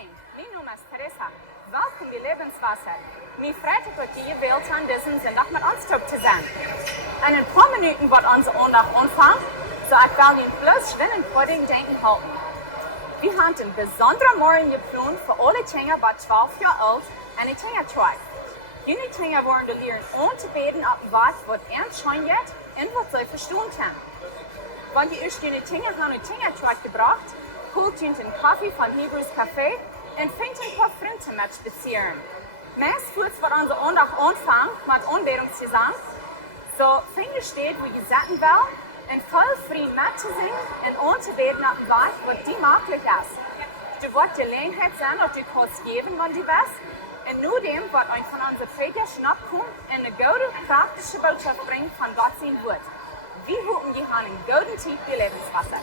morning. Mijn naam is Teresa. Welkom bij Lebenswasser. Mijn Fräd wordt je gewählt aan deze zondag met ons te zijn. In een paar minuten wordt onze aandacht aanvangen, so ik wil je bloos schwinnen voor den denken halten. We hebben een bijzondere morgen gepland voor alle kinderen bij 12 jaar oud en een kindertrein. Jullie kinderen worden leren aan te beden op wat ernst schon jet en wat zij verstaan kan. Wanneer je eerst jullie kinderen aan een kindertrein gebracht, holt je een koffie van Hebrews Café en vindt een paar vrienden met spazieren. Meest voelt wat onze aandacht aanvangt met aanbedingsgezang. So vind je steed waar je zitten wil en vol vriend met te zingen en aan te beden op wat die mogelijk is. Du wordt gelegenheid zijn dat du kannst geven, wanneer die best. En nu dem wordt een van onze prediker schnapp komt en een goede praktische boodschap brengt van God zijn woord. We hopen je aan een gouden tijd bij Lebenswasser.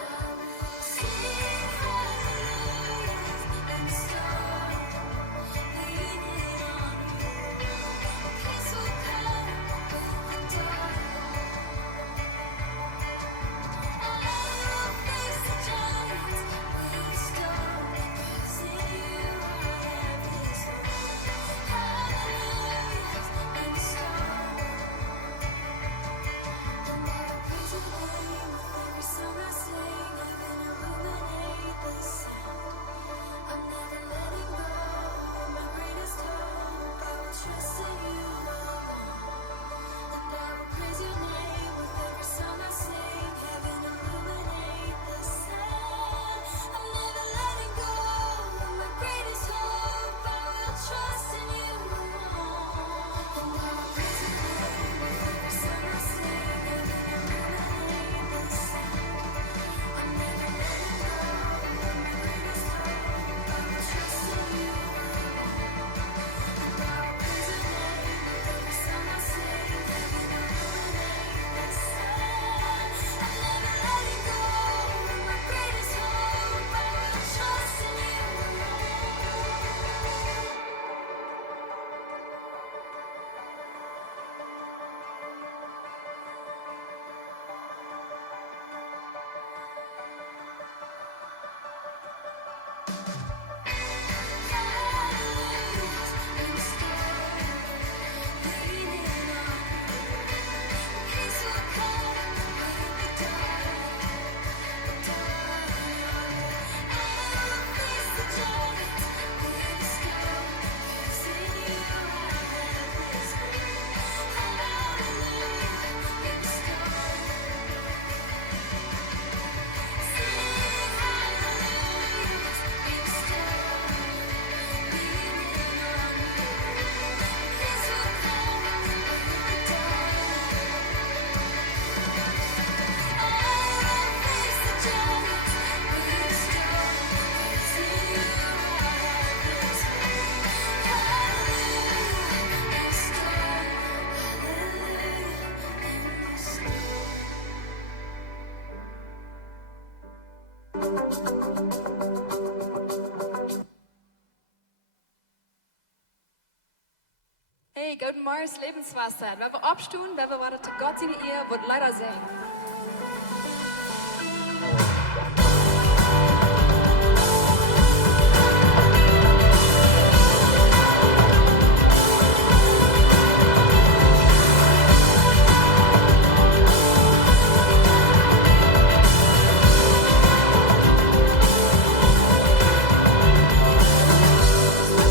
Hey, guten Morgen, Lebenswasser. Wenn wir abstehen, wenn wir weiter zu Gott singen, ihr wird leider sein.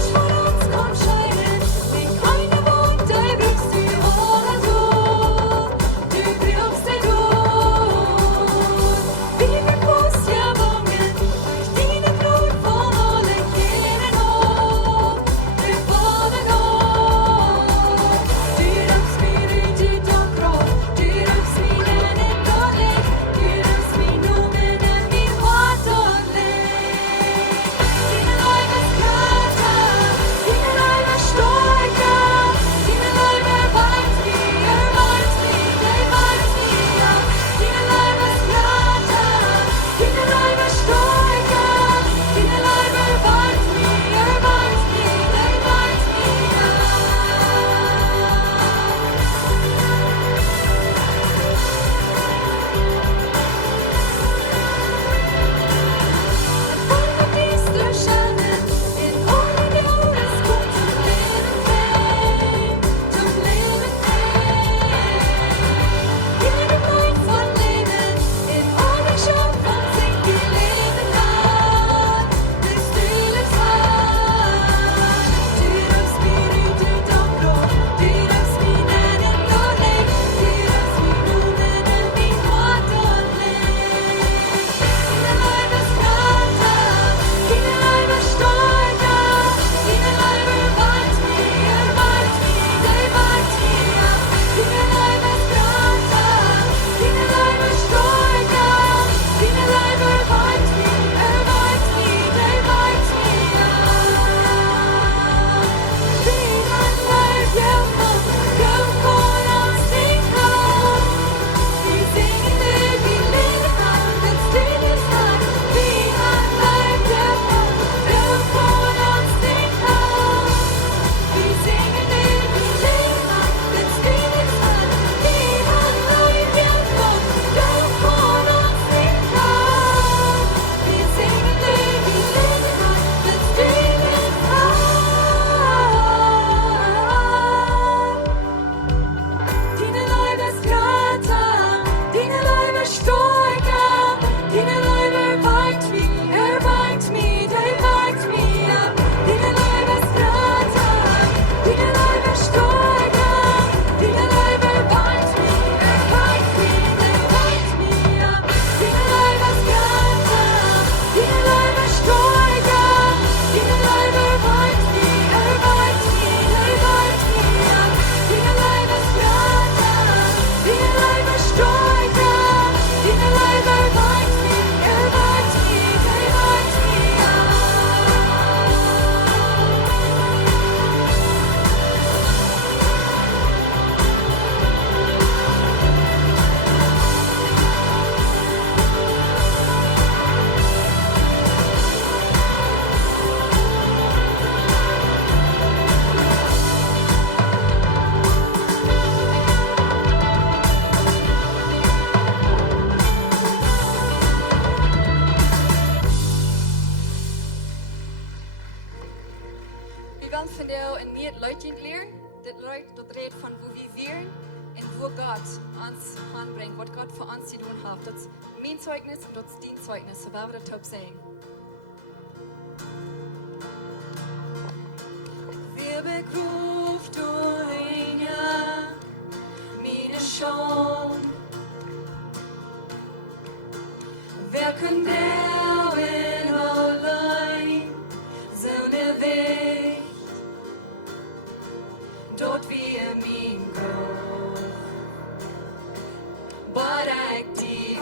Du brauchst stehen lernen, das redet von wo wir wären und wo Gott uns anbringt, was Gott für uns zu tun hat. Das ist mein Zeugnis und das ist dein Zeugnis, so werden wir das top sehen. Wir begruft durch meine Schau. Wer kann bären allein so ne Weg, dort wie mein Gott, bereikt die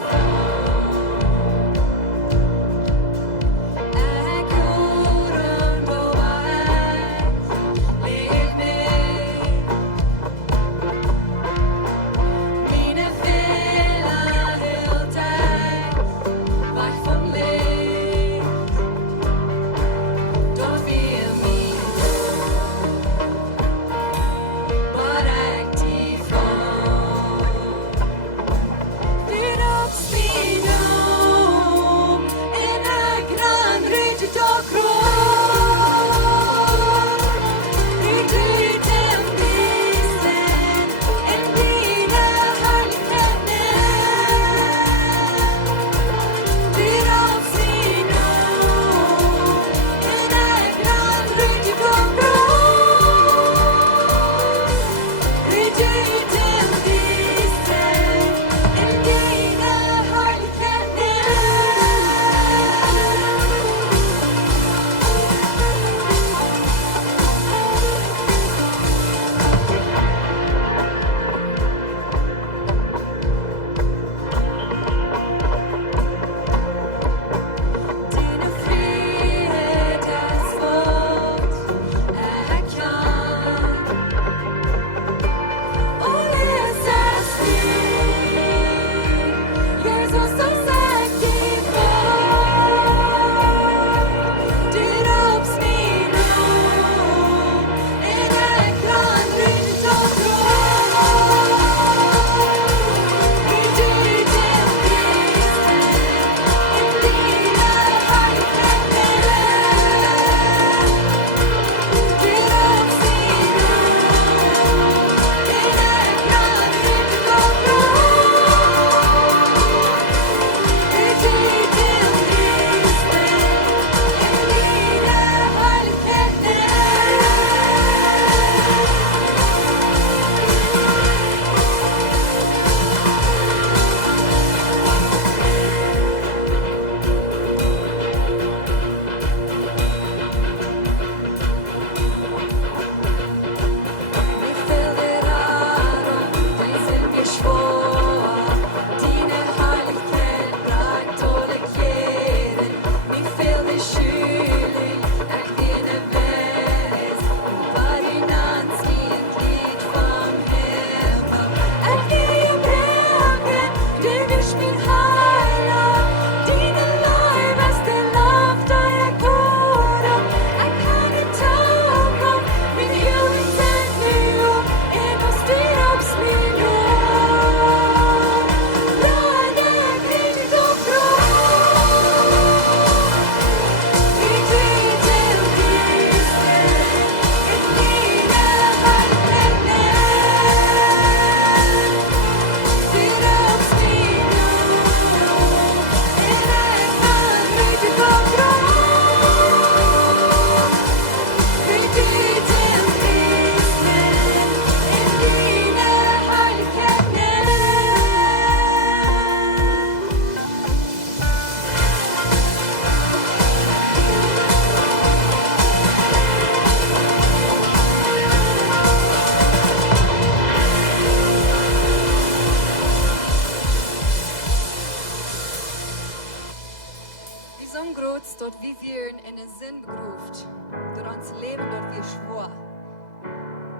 dort wie wir in den Sinn beruft, dort ons Leben dort wie schwor.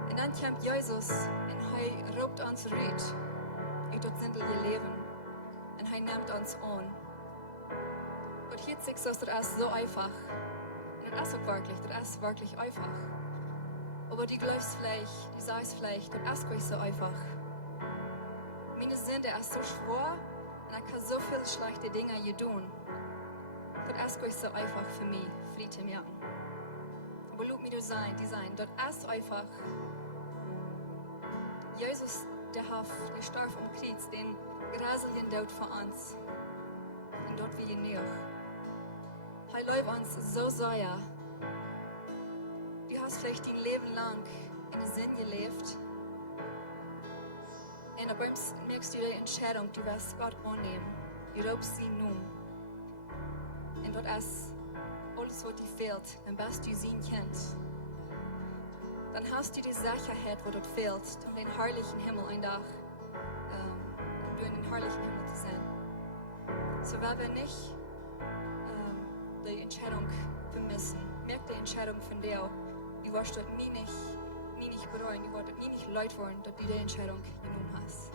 Und dann kommt Jesus und er ruft uns reed, ich dort sind ihr Leben und er nimmt uns an. Und hier siehst du, das ist so einfach. Und das ist auch wirklich einfach. Aber die glaubst vielleicht, die sagst vielleicht, das ist nicht so einfach. Meine Sünde ist so schwer und er kann so viele schlechte Dinge tun. Das ist nicht so einfach für mich, Fried zu merken. Aber lass mich da sein, dort ist einfach Jesus, der hat gestorben am Kreuz, den Graselien dort für uns. Und dort wie ihr näher. Hij läuft uns so sehr. Du hast vielleicht dein Leben lang in den Sinn gelebt. Und aber merkst du die Entscheidung, du wirst Gott annehmen. Du raubst ihn nun. Und dort ist alles, was dir fehlt, dann bist du sein Kind. Dann hast du die Sicherheit, wo dort fehlt, um den herrlichen Himmel ein Tag, um du in den herrlichen Himmel zu sehen. So werden wir nicht die Entscheidung vermissen. Merk die Entscheidung von dir. Du wirst dort nie nicht bereuen, du wirst dort nie nicht leid worden, dass du die Entscheidung genommen hast.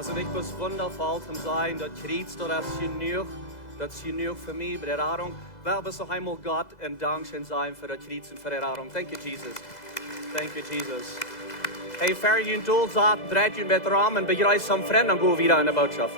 Also ich muss wundervoll zu sein, das kriegst du das genug für mich, für die Erinnerung. Wer bist noch einmal Gott und Dankeschön sein für das kriegst und für die Erinnerung. Thank you, Jesus. Thank you, Jesus. Hey, fern je een doel zaten, draait je met raam en begrijpt zo'n vriend, dan gaan we weer aan de boodschap.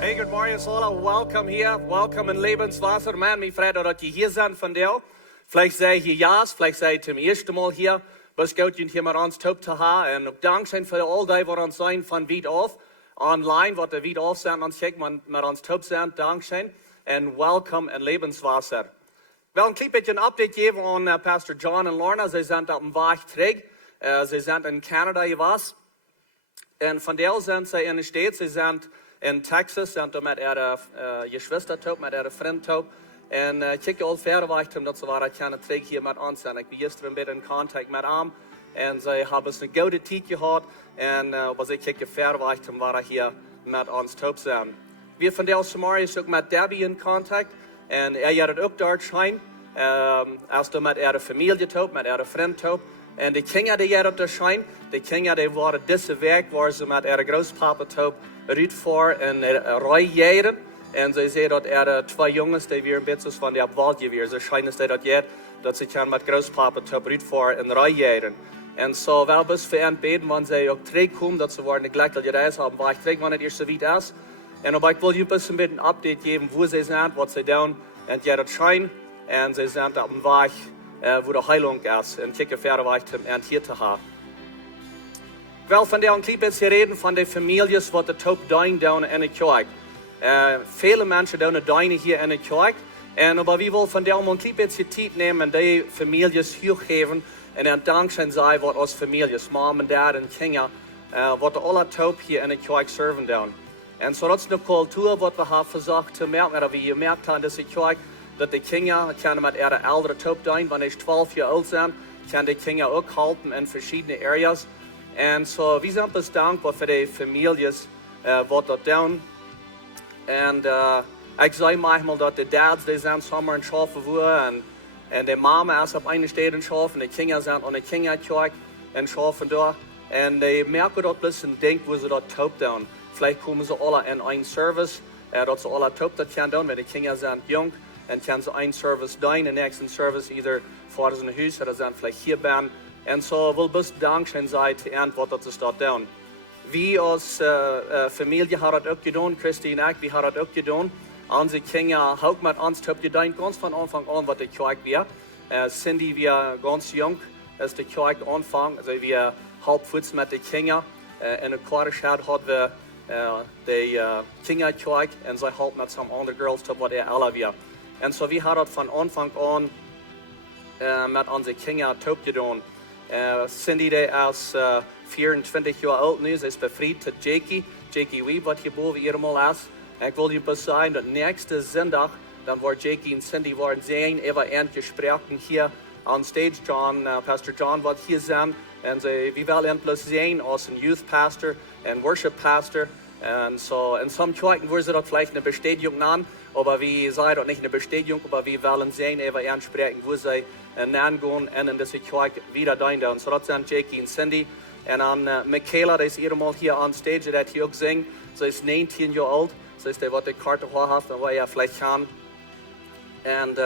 Hey, good morning, Sola. Welcome here. Welcome in Lebenswasser. Man, mijn Fräd, dat je hier zijn vandaag. Vielleicht sei je ja, vielleicht sei zum ersten Mal hier. Was gut, hier mit uns top zu haben. Und auch Dankeschön für all die, die uns sein von weit auf. Online, was der weit auf sind, uns checken, mit uns top sind. Dankeschön. Und welcome in Lebenswasser. Ich will ein klein bisschen ein Update geben an Pastor John und Lorna. Sie sind auf dem Weg zurück. Sie sind in Kanada gewesen. Und von der sind sie in den Stadt. Sie sind in Texas, sind met ihre Geschwister top, met ihre Freund top. En kijk al verder weg, dat ze waren kunnen terug hier met ons zijn. Ik ben gisteren een beetje in contact met hem. En ze hebben een goede tijd gehad. En was ik kijk verder weg, waren hier met ons top zijn. We van der Samaria is ook met Debbie in contact. En had het ook daar schijn. Als met ihre familie top, met ihre Freund top. En de kinderen die hadden daar schijn. De kinderen die waren deze week, waar ze met ihre groospapa top. Ruud voor een rijjaren. En ze zei dat twee jongens die weer een beetje van de waldje weer. Ze schijnen dat ze kan met groospapa top Ruud voor een rijjaren. En zo wel best voor hen beden, want ze ook terugkomen, dat ze worden een gelijke reis hebben, waar ik terug, wanneer het eerst zo weit is. En ik wil je een beetje een update geven, hoe ze zijn, wat ze doen. En ja, dat schijnt. En ze zijn op een weg, wo de heilung is. En kijken verder weg en hier te gaan. Ik wil van een klein beetje reden van de families wat de top doen in de kerk. Vele mensen doen het hier in de kerk. En aber we willen van daar een klein beetje tijd nemen en die families hier geven. En dan dankzij zij wat als families, mom en dad en kinderen, wat de alle top hier in de kerk serven doen. En zo dat is een cultuur wat we hebben verzocht te merken, dat we gemerkt hebben in deze kerk, dat de kinderen kunnen met ihre oudere top doen, wanneer ze 12 jaar oud zijn, kunnen de kinderen ook helpen in verschillende areas. En zo, we zijn best dankbaar voor de families wat dat doen. En ik zei manchmal dat de dads, die zijn samen in schaffen worden. En de mama is op een stad in schaffen. De kinderen zijn aan de kinderkerk in schaffen daar. En die merken dat plus en denken hoe ze dat top doen. Vielleicht komen ze alle in een service. Dat ze alle top dat kunnen doen. Maar de kinderen zijn jong. En kunnen ze een service doen. De nächste service either voor zijn huis. Of zijn vielleicht hier ben. En zo wil best dankzij zijn te antwoorden dat ze dat doen. We als familie hebben dat ook gedaan. Christy en ik, we hebben dat ook gedaan. Onze kinderen ook met ons top gedaan. Ganz van aanvang aan wat de kerk weer. Cindy weer ganz jong. Als de kerk aanvang. Also we halbvoets met de kinderen. In de kwartestad hadden we de kinderkerk. En zij helpen met some andere girls top wat alle weer. En zo we hadden dat van aanvang aan met onze kinderen top gedaan. Cindy die is 24 jaar oud nu. Ze is bevriend tot Jakey Wee, wat hier boven eenmaal is. En ik wil je pas zeggen dat nächste zondag, dan wordt Jakey en Cindy worden zijn over een gesprekken hier on stage. Pastor John wordt hier zijn. En we willen plus zijn als een youth pastor en worship pastor. En so, in some kerken worden ze dat vielleicht eine Bestätigung nennen. Aber wir sagen dort nicht eine Bestätigung, aber wir wollen sehen, über ihren sprechen, wo sie gehen und in diese Kirche wieder rein. So das sind Jakey und Cindy. Und dann Michaela, die ist mal hier on stage, die hat hier auch singen. Sie ist 19 Jahre alt. Sie ist die, was die Karte hat, und was ihr vielleicht kann. Und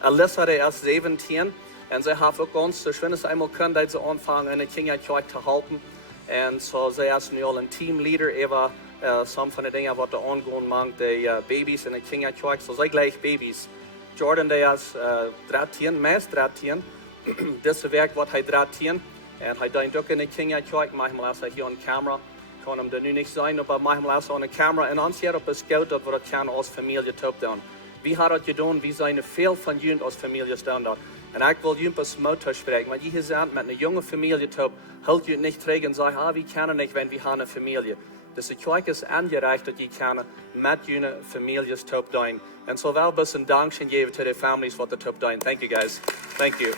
Alyssa, die ist 17. Und sie hat auch ganz, so schön es einmal können, dass sie anfangen, in der Kinderkirche zu halten. Und so, sie ist nu al ein Teamleader, über some van de dingen wat er aangaan mag, de baby's in de kinderkerk, zo zijn gleich baby's. Jordan, die is 13, meest 13. Deze werk wat hij 13. En hij denkt ook in de kinderkerk, manchmal is hij hier on camera. Kan hem er nu niet zijn, maar manchmal is hij on de camera. En ons hier op het scout dat we dat kunnen als familie top doen. Wie had dat gedaan? Wie zijn veel van jullie als familie staan dat? En ik wil jullie pas motor spreken, want je zijn met een jonge familie top, hult je niet terug en zegt, we kennen niet, wenn we hebben een familie. Dus de kerk is aangereicht dat je kan met jullie families top doen. En zo wel best een dankje geven to de families wat de top doen. Thank you guys. Thank you.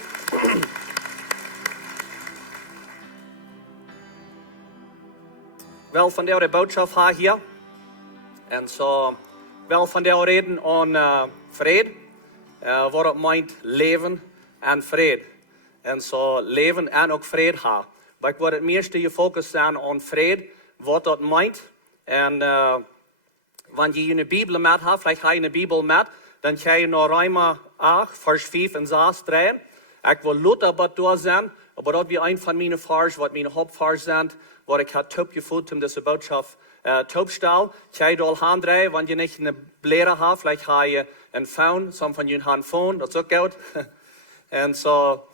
Wel van de boodschap hier. En zo wel van de reden aan Fräd. Wat het meint leven en vrede. En zo leven en ook vrede hebben. Maar ik wil het meeste je focus zijn op vrede, wat dat meint. En wanneer je een Bibel met hebt, vielleicht heb je een Bibel met, dan ga je naar Römer 8, vers 5 en 6 draaien. Ik wil Luther wat door zijn, maar dat is een van mijn vers, wat mijn hoofdvers zijn, wat ik heb toegevoegd om deze boodschap toepstel. Ga je door hand draaien, wanneer je niet een bleren hebt, vielleicht heb je een phone, some van jullie hebben een phone, dat is ook goed. En zo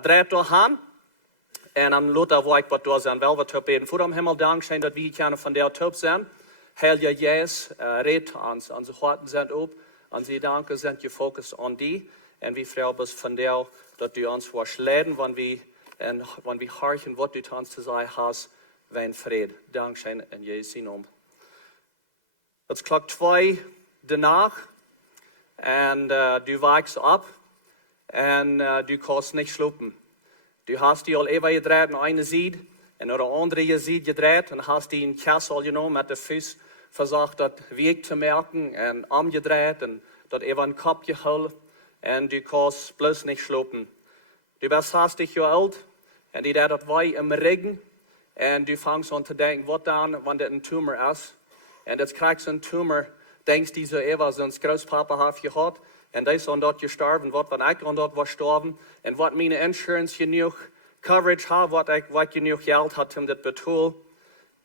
draai het door hand. En dan Luther wil ik wat door zijn, wel wat opbeden. Voor hem hemel dank zijn dat we kunnen van der top zijn. Heil je Jezus, red ons. Onze harten zijn op. Onze danken zijn je focus op die. En we vragen van der dat u ons was leiden, wanneer we harken wat u ons te zeggen has, wijn vrede. Dank zijn in Jezus naam. Het is klok 2 daarna. En du wakst op. En du kannst niet slopen. Du hast die al even gedraaid naar een zijde en naar de andere zijde gedraaid en hast die in kast al genomen met de voet versucht dat weg te merken en omgedraaid en dat even een kop gehouden en du kannst bloß niet slopen. Du bist 60 jaar oud en die deed dat wij im Regen en du fangst aan te denken, wat dan, wanneer dit een tumor is. En dat krijgt een tumor, denkst die zo even, zijn grootpapa heeft gehad. En die is aan dat gestorven, wat ik aan dat was gestorven. En wat mijn insurance genoeg coverage had, wat genoeg geld had om dat betaald.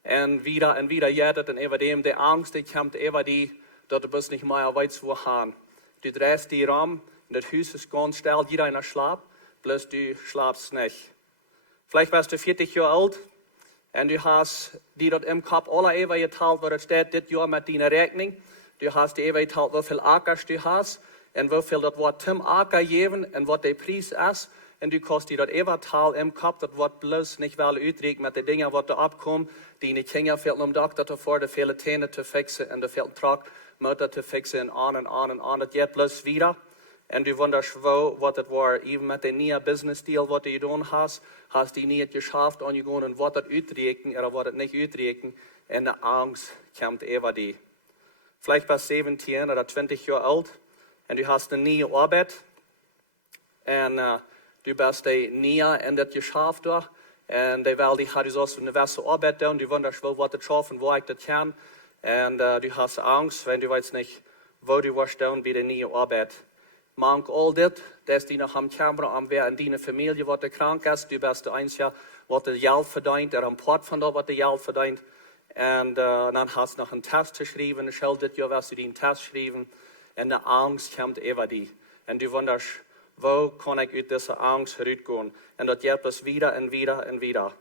En wieder ja, dat en even de angst, die komt even die, dat er best niet meer weet wo gaan. Du drehst die Raum, das huis is ganz stil, jeder in der slaap, bloß du schlafst nicht. Vielleicht bist du 40 Jahre alt und du hast die dort im Kopf alle even geteilt, wo das steht, dit Jahr mit deiner Rechnung. Du hast die even geteilt, wie viel Ackers du hast. En hoeveel dat wordt Tim Acker geven en wat de prijs is. En du kost die dat eventueel im Kopf, dat wordt bloos niet wel uitrekenen met de dingen wat er opkomt. Die niet gingen veel om dokter te voor de vele tenen te fixen en de veel trak motor te fixen en aan. Het gaat bloos weer. En du wonders wat het wordt, even met de nieuwe business deal wat je doen hast die niet geschaft en je gewoon wat het uitrekenen of wat het niet uitrekenen. En de angst komt even die. Vielleicht bist 17 oder 20 Jahre alt. En du hast een nieuwe arbeid. En du bist de nieuwe in dat geschäft door. En die wil die gaat dus als een gewisse arbeid doen. Du wundert wel wat het schaffen, waar ik dat kan. En du hast angst, wenn du weet niet wo du was doen bij de nieuwe arbeid. Mank al dit, dat die nog am camera am weer in die familie wat de krank is. Du bist de einzige wat de geld verdient. Am port van dat wat de geld verdient. En dan hast nog een test geschreven. En schuld dit jaar was du die een test geschreven. En de angst komt even die. En du wonders, wo kan ik uit deze angst uitgaan? En dat gaat dus weer en weer en weer.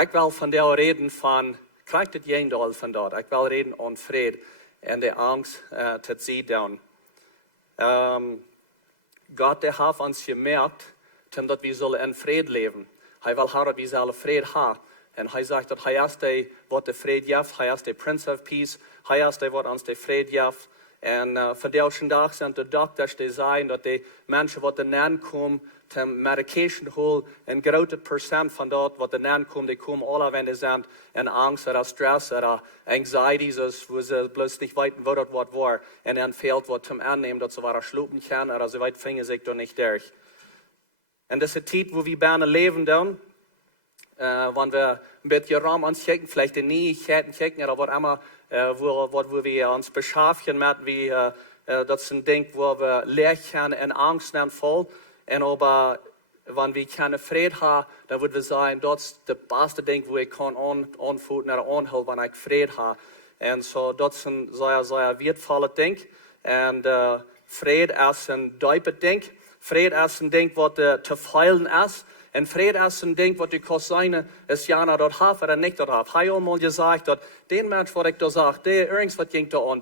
Ik wil van der reden van, krijgt het jendal van dat. Ik wil reden aan vrede en de angst te zien doen. God heeft ons gemerkt, dat we zullen in vrede leven. Hij wil dat we zullen vrede hebben. En hij zegt dat hij is de wat de vrede geeft. Hij is de Prince of Peace. Hij is de wat ons de vrede geeft. En vandaag zijn de dokters die zeggen dat de mensen wat ernaar komen, te medication holen, een grote procent van dat wat ernaar komt, die komen alle wanneer ze zijn in angst of stress of anxiety, wo ze bloos niet weten wat dat wat was. En dan fehlt wat zum aannemen dat ze waar slopen kunnen, of ze weten vingen zich er niet durch. En dat is de tijd wo we bijna leven doen. Wanneer we een beetje ruim ons kijken, vielleicht de nieuwigheden kijken, of wat immer, wo we ons beschaffen met wie, dat is een ding waar we leren en angst en vol. En aber, wanneer we keine vrede hebben, dan moeten we zeggen, dat is de beste ding waar ik kan aanvoelen of aanhelpen wanneer ik vrede heb. En zo, dat is een zeer wertvolle ding. En vrede is een diepe ding. Vrede is een ding wat te veilen is. En vrede is een ding wat u kan zijn, is ja naar dat heeft of niet dat heeft. Hij heeft al gezegd dat die mens wat ik daar zeg, die ergens wat ging daar aan,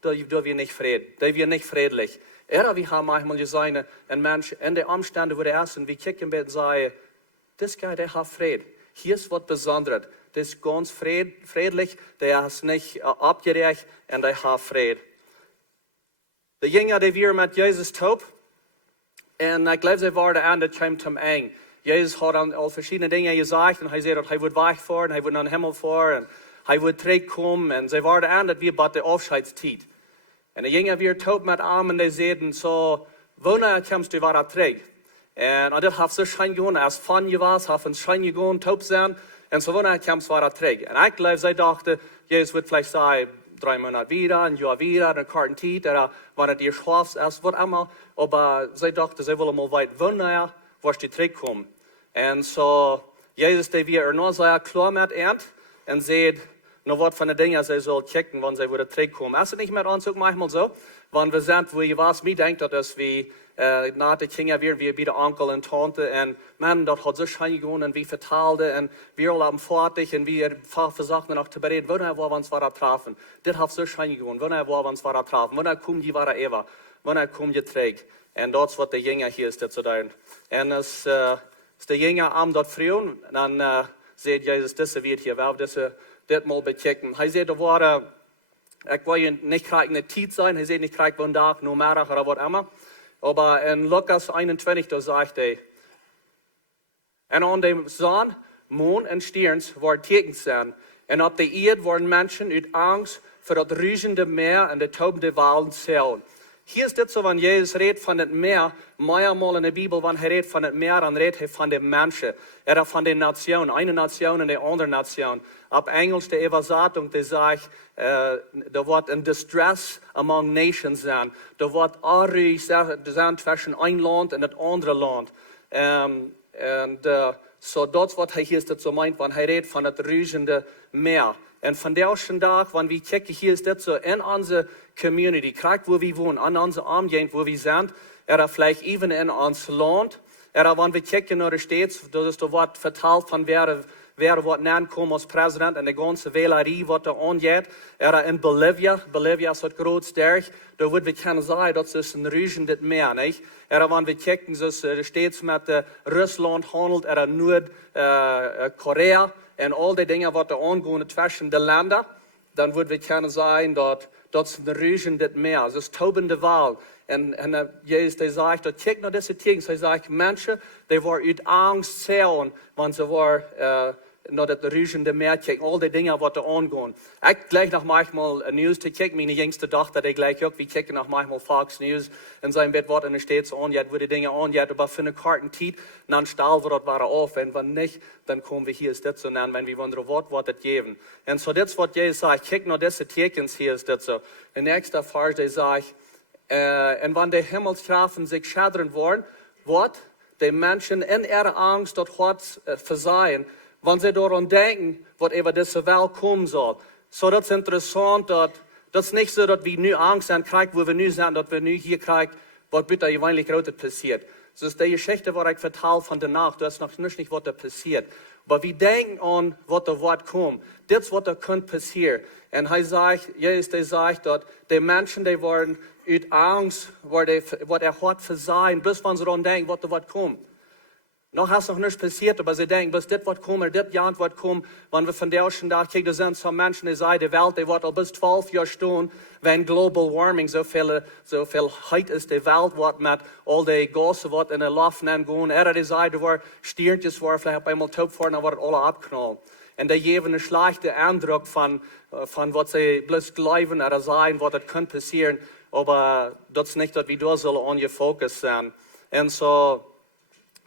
die wil niet vrede, die wil niet vredelijk. Wir haben manchmal gesehen, ein Mensch in den Umständen, wo der ist, und wir kicken und sagen, das Guy, der hat Fräd. Hier ist was Besonderes. Der ist ganz friedlich, der ist nicht abgeregt und der hat Fräd. Die Jünger, die wir mit Jesus taub, und ich glaube, sie waren an, das kam zum Ende. Jesus hat all verschiedene Dinge gesagt, und er sagt, dass er wird wegfahren, er wird nach dem Himmel fahren, und er wird zurückkommen, und sie waren an, dass wir bei der Aufscheidszeit. Und die Jünger, wir taub mit Armen, die sagten so, wann kommst du wieder zurück? Und das hat so schön gegangen, als von je was, hat uns schön gegangen, taub sein, und so wann kommst du wieder zurück? Und ich glaube, sie dachten, Jesus wird vielleicht sagen, 3 Monate wieder, ein Jahr wieder, eine Kartenzeit, oder wenn er dir schläft, was immer. Aber sie dachten, sie wollen mal weit, wann wirst du zurückkommen? Und so, Jesus, der wir noch sehr klar mit ernst, und sieht, noch was von den Dingen, sie soll checken, wann sie wieder zurückkommen. Ist es nicht mit uns auch manchmal so? Wenn wir sind, wo ihr was, mir denkt, dass wir nach der Kinder wir wieder Onkel und Tante, und man, das hat so schön gegangen, und wir verteilte, und wir alle haben fertig, und wir versuchten noch zu bereden, wann wir uns wieder treffen. Das hat so schön gegangen, wann wir uns wieder treffen, wann kommen die wieder Eva, wann kommen die zurück. Und das ist, was der Jünger hier ist, zu tun. Und es ist der Jünger am dort früh, und dann sieht Jesus, das wird hier, weil das mal bechecken. Er sagt, ich will nicht eine Zeit sein, er sagt nicht gleich von Tag, nur Mittag oder was immer. Aber in Lukas 21, da sagt er, und an dem Sonne, Mond und Sterns waren Teken sein. Und auf der Erde waren Menschen uit Angst vor das rügende Meer und die tobende Walen zählen. Hier ist das so, wenn Jesus redet von dem Meer, mehrmal in der Bibel, wenn er redet von dem Meer, dann redet er von den Menschen. Er redet von den Nationen, eine Nation und die andere Nation. Auf Englisch, die Übersetzung, die sagt, da wird ein Distress among Nations sein. Da wird Unruhe sein zwischen ein Land und das andere Land. So das, was er hier ist, das so meint, wenn er redet von dem rügenden Meer. Und von der ersten Tag, wenn wir checken, hier ist das so in unserer Community, gerade wo wir wohnen, an unserer Umgegend, wo wir sind, oder vielleicht even in unser Land, oder wenn wir checken, oder steht, das ist das Wort verteilt von wer wird kommen als Präsident und die ganze Wählerie, was da angeht, oder in Bolivia ist das groß stark, da wird wir können sagen, das ist ein rügendes Meer, nicht? Oder wenn wir checken, das steht mit Russland handelt, oder Nordkorea, und all die Dinge, was da angehen zwischen den Ländern, dann würden wir können sagen, dass das ein rügendes Meer, das ist tobende Wahl. Und Jesus, der sagt, check noch diese Dinge, er sagt, Menschen, die waren uit Angst zählen, wenn sie waren, noch das rügende Meer checken, all die Dinge, was da angehen. Ich gleich noch manchmal News zu checken, meine jüngste Tochter, die gleich auch, wir checken noch manchmal Fox News, in seinem Bett, was in der States angeht, wo die Dinge angeht, aber für eine Kartenzeit, dann stahlen wir das wieder auf, und wenn nicht, dann kommen wir hier, ist das so nennen, wenn wir unsere Worte geben. Und so das, was Jesus sagt, check noch diese Tekens hier, ist das so. Der nächste Vers, der sagt, und wenn die Himmelstrafen sich schädern wollen, wird die Menschen in ihrer Angst dort Gott versehen, wenn sie daran denken, was über diese Welt kommen soll. So, das ist interessant, dass das nicht so, dass wir nur Angst haben, wo wir nur sind, dass wir nur hier kriegen, was bitte eigentlich gerade passiert. Das ist die Geschichte, die ich verteile von der Nacht. Du hast noch nicht, was da passiert. Aber wir denken an, was da Wort kommt. Das, was da könnte passieren. Und er sagt, Jesus, der sagt, dass die Menschen, die waren uit Angst, was er hat versehen, bis wenn sie daran denken, was da Wort kommt. Noch ist noch nichts passiert, aber sie denken, bis das wird kommen, das Jahr wird kommen, wenn wir von der ersten Tag kriegen, da sind so Menschen, die sagen, die Welt, die wird bis 12 Jahre stehen, wenn Global Warming so viel Heit ist, die Welt wird mit all den Gassen, die in der Luft gehen, die sagen, da war Stiertjes, war vielleicht auf einmal taub fahren, dann wird alle abknallen. Und die geben einen schlechten Eindruck von was sie bloß glauben oder sagen, was das könnte passieren, aber das ist nicht, dass wir da sollen on your focus sein. Und so,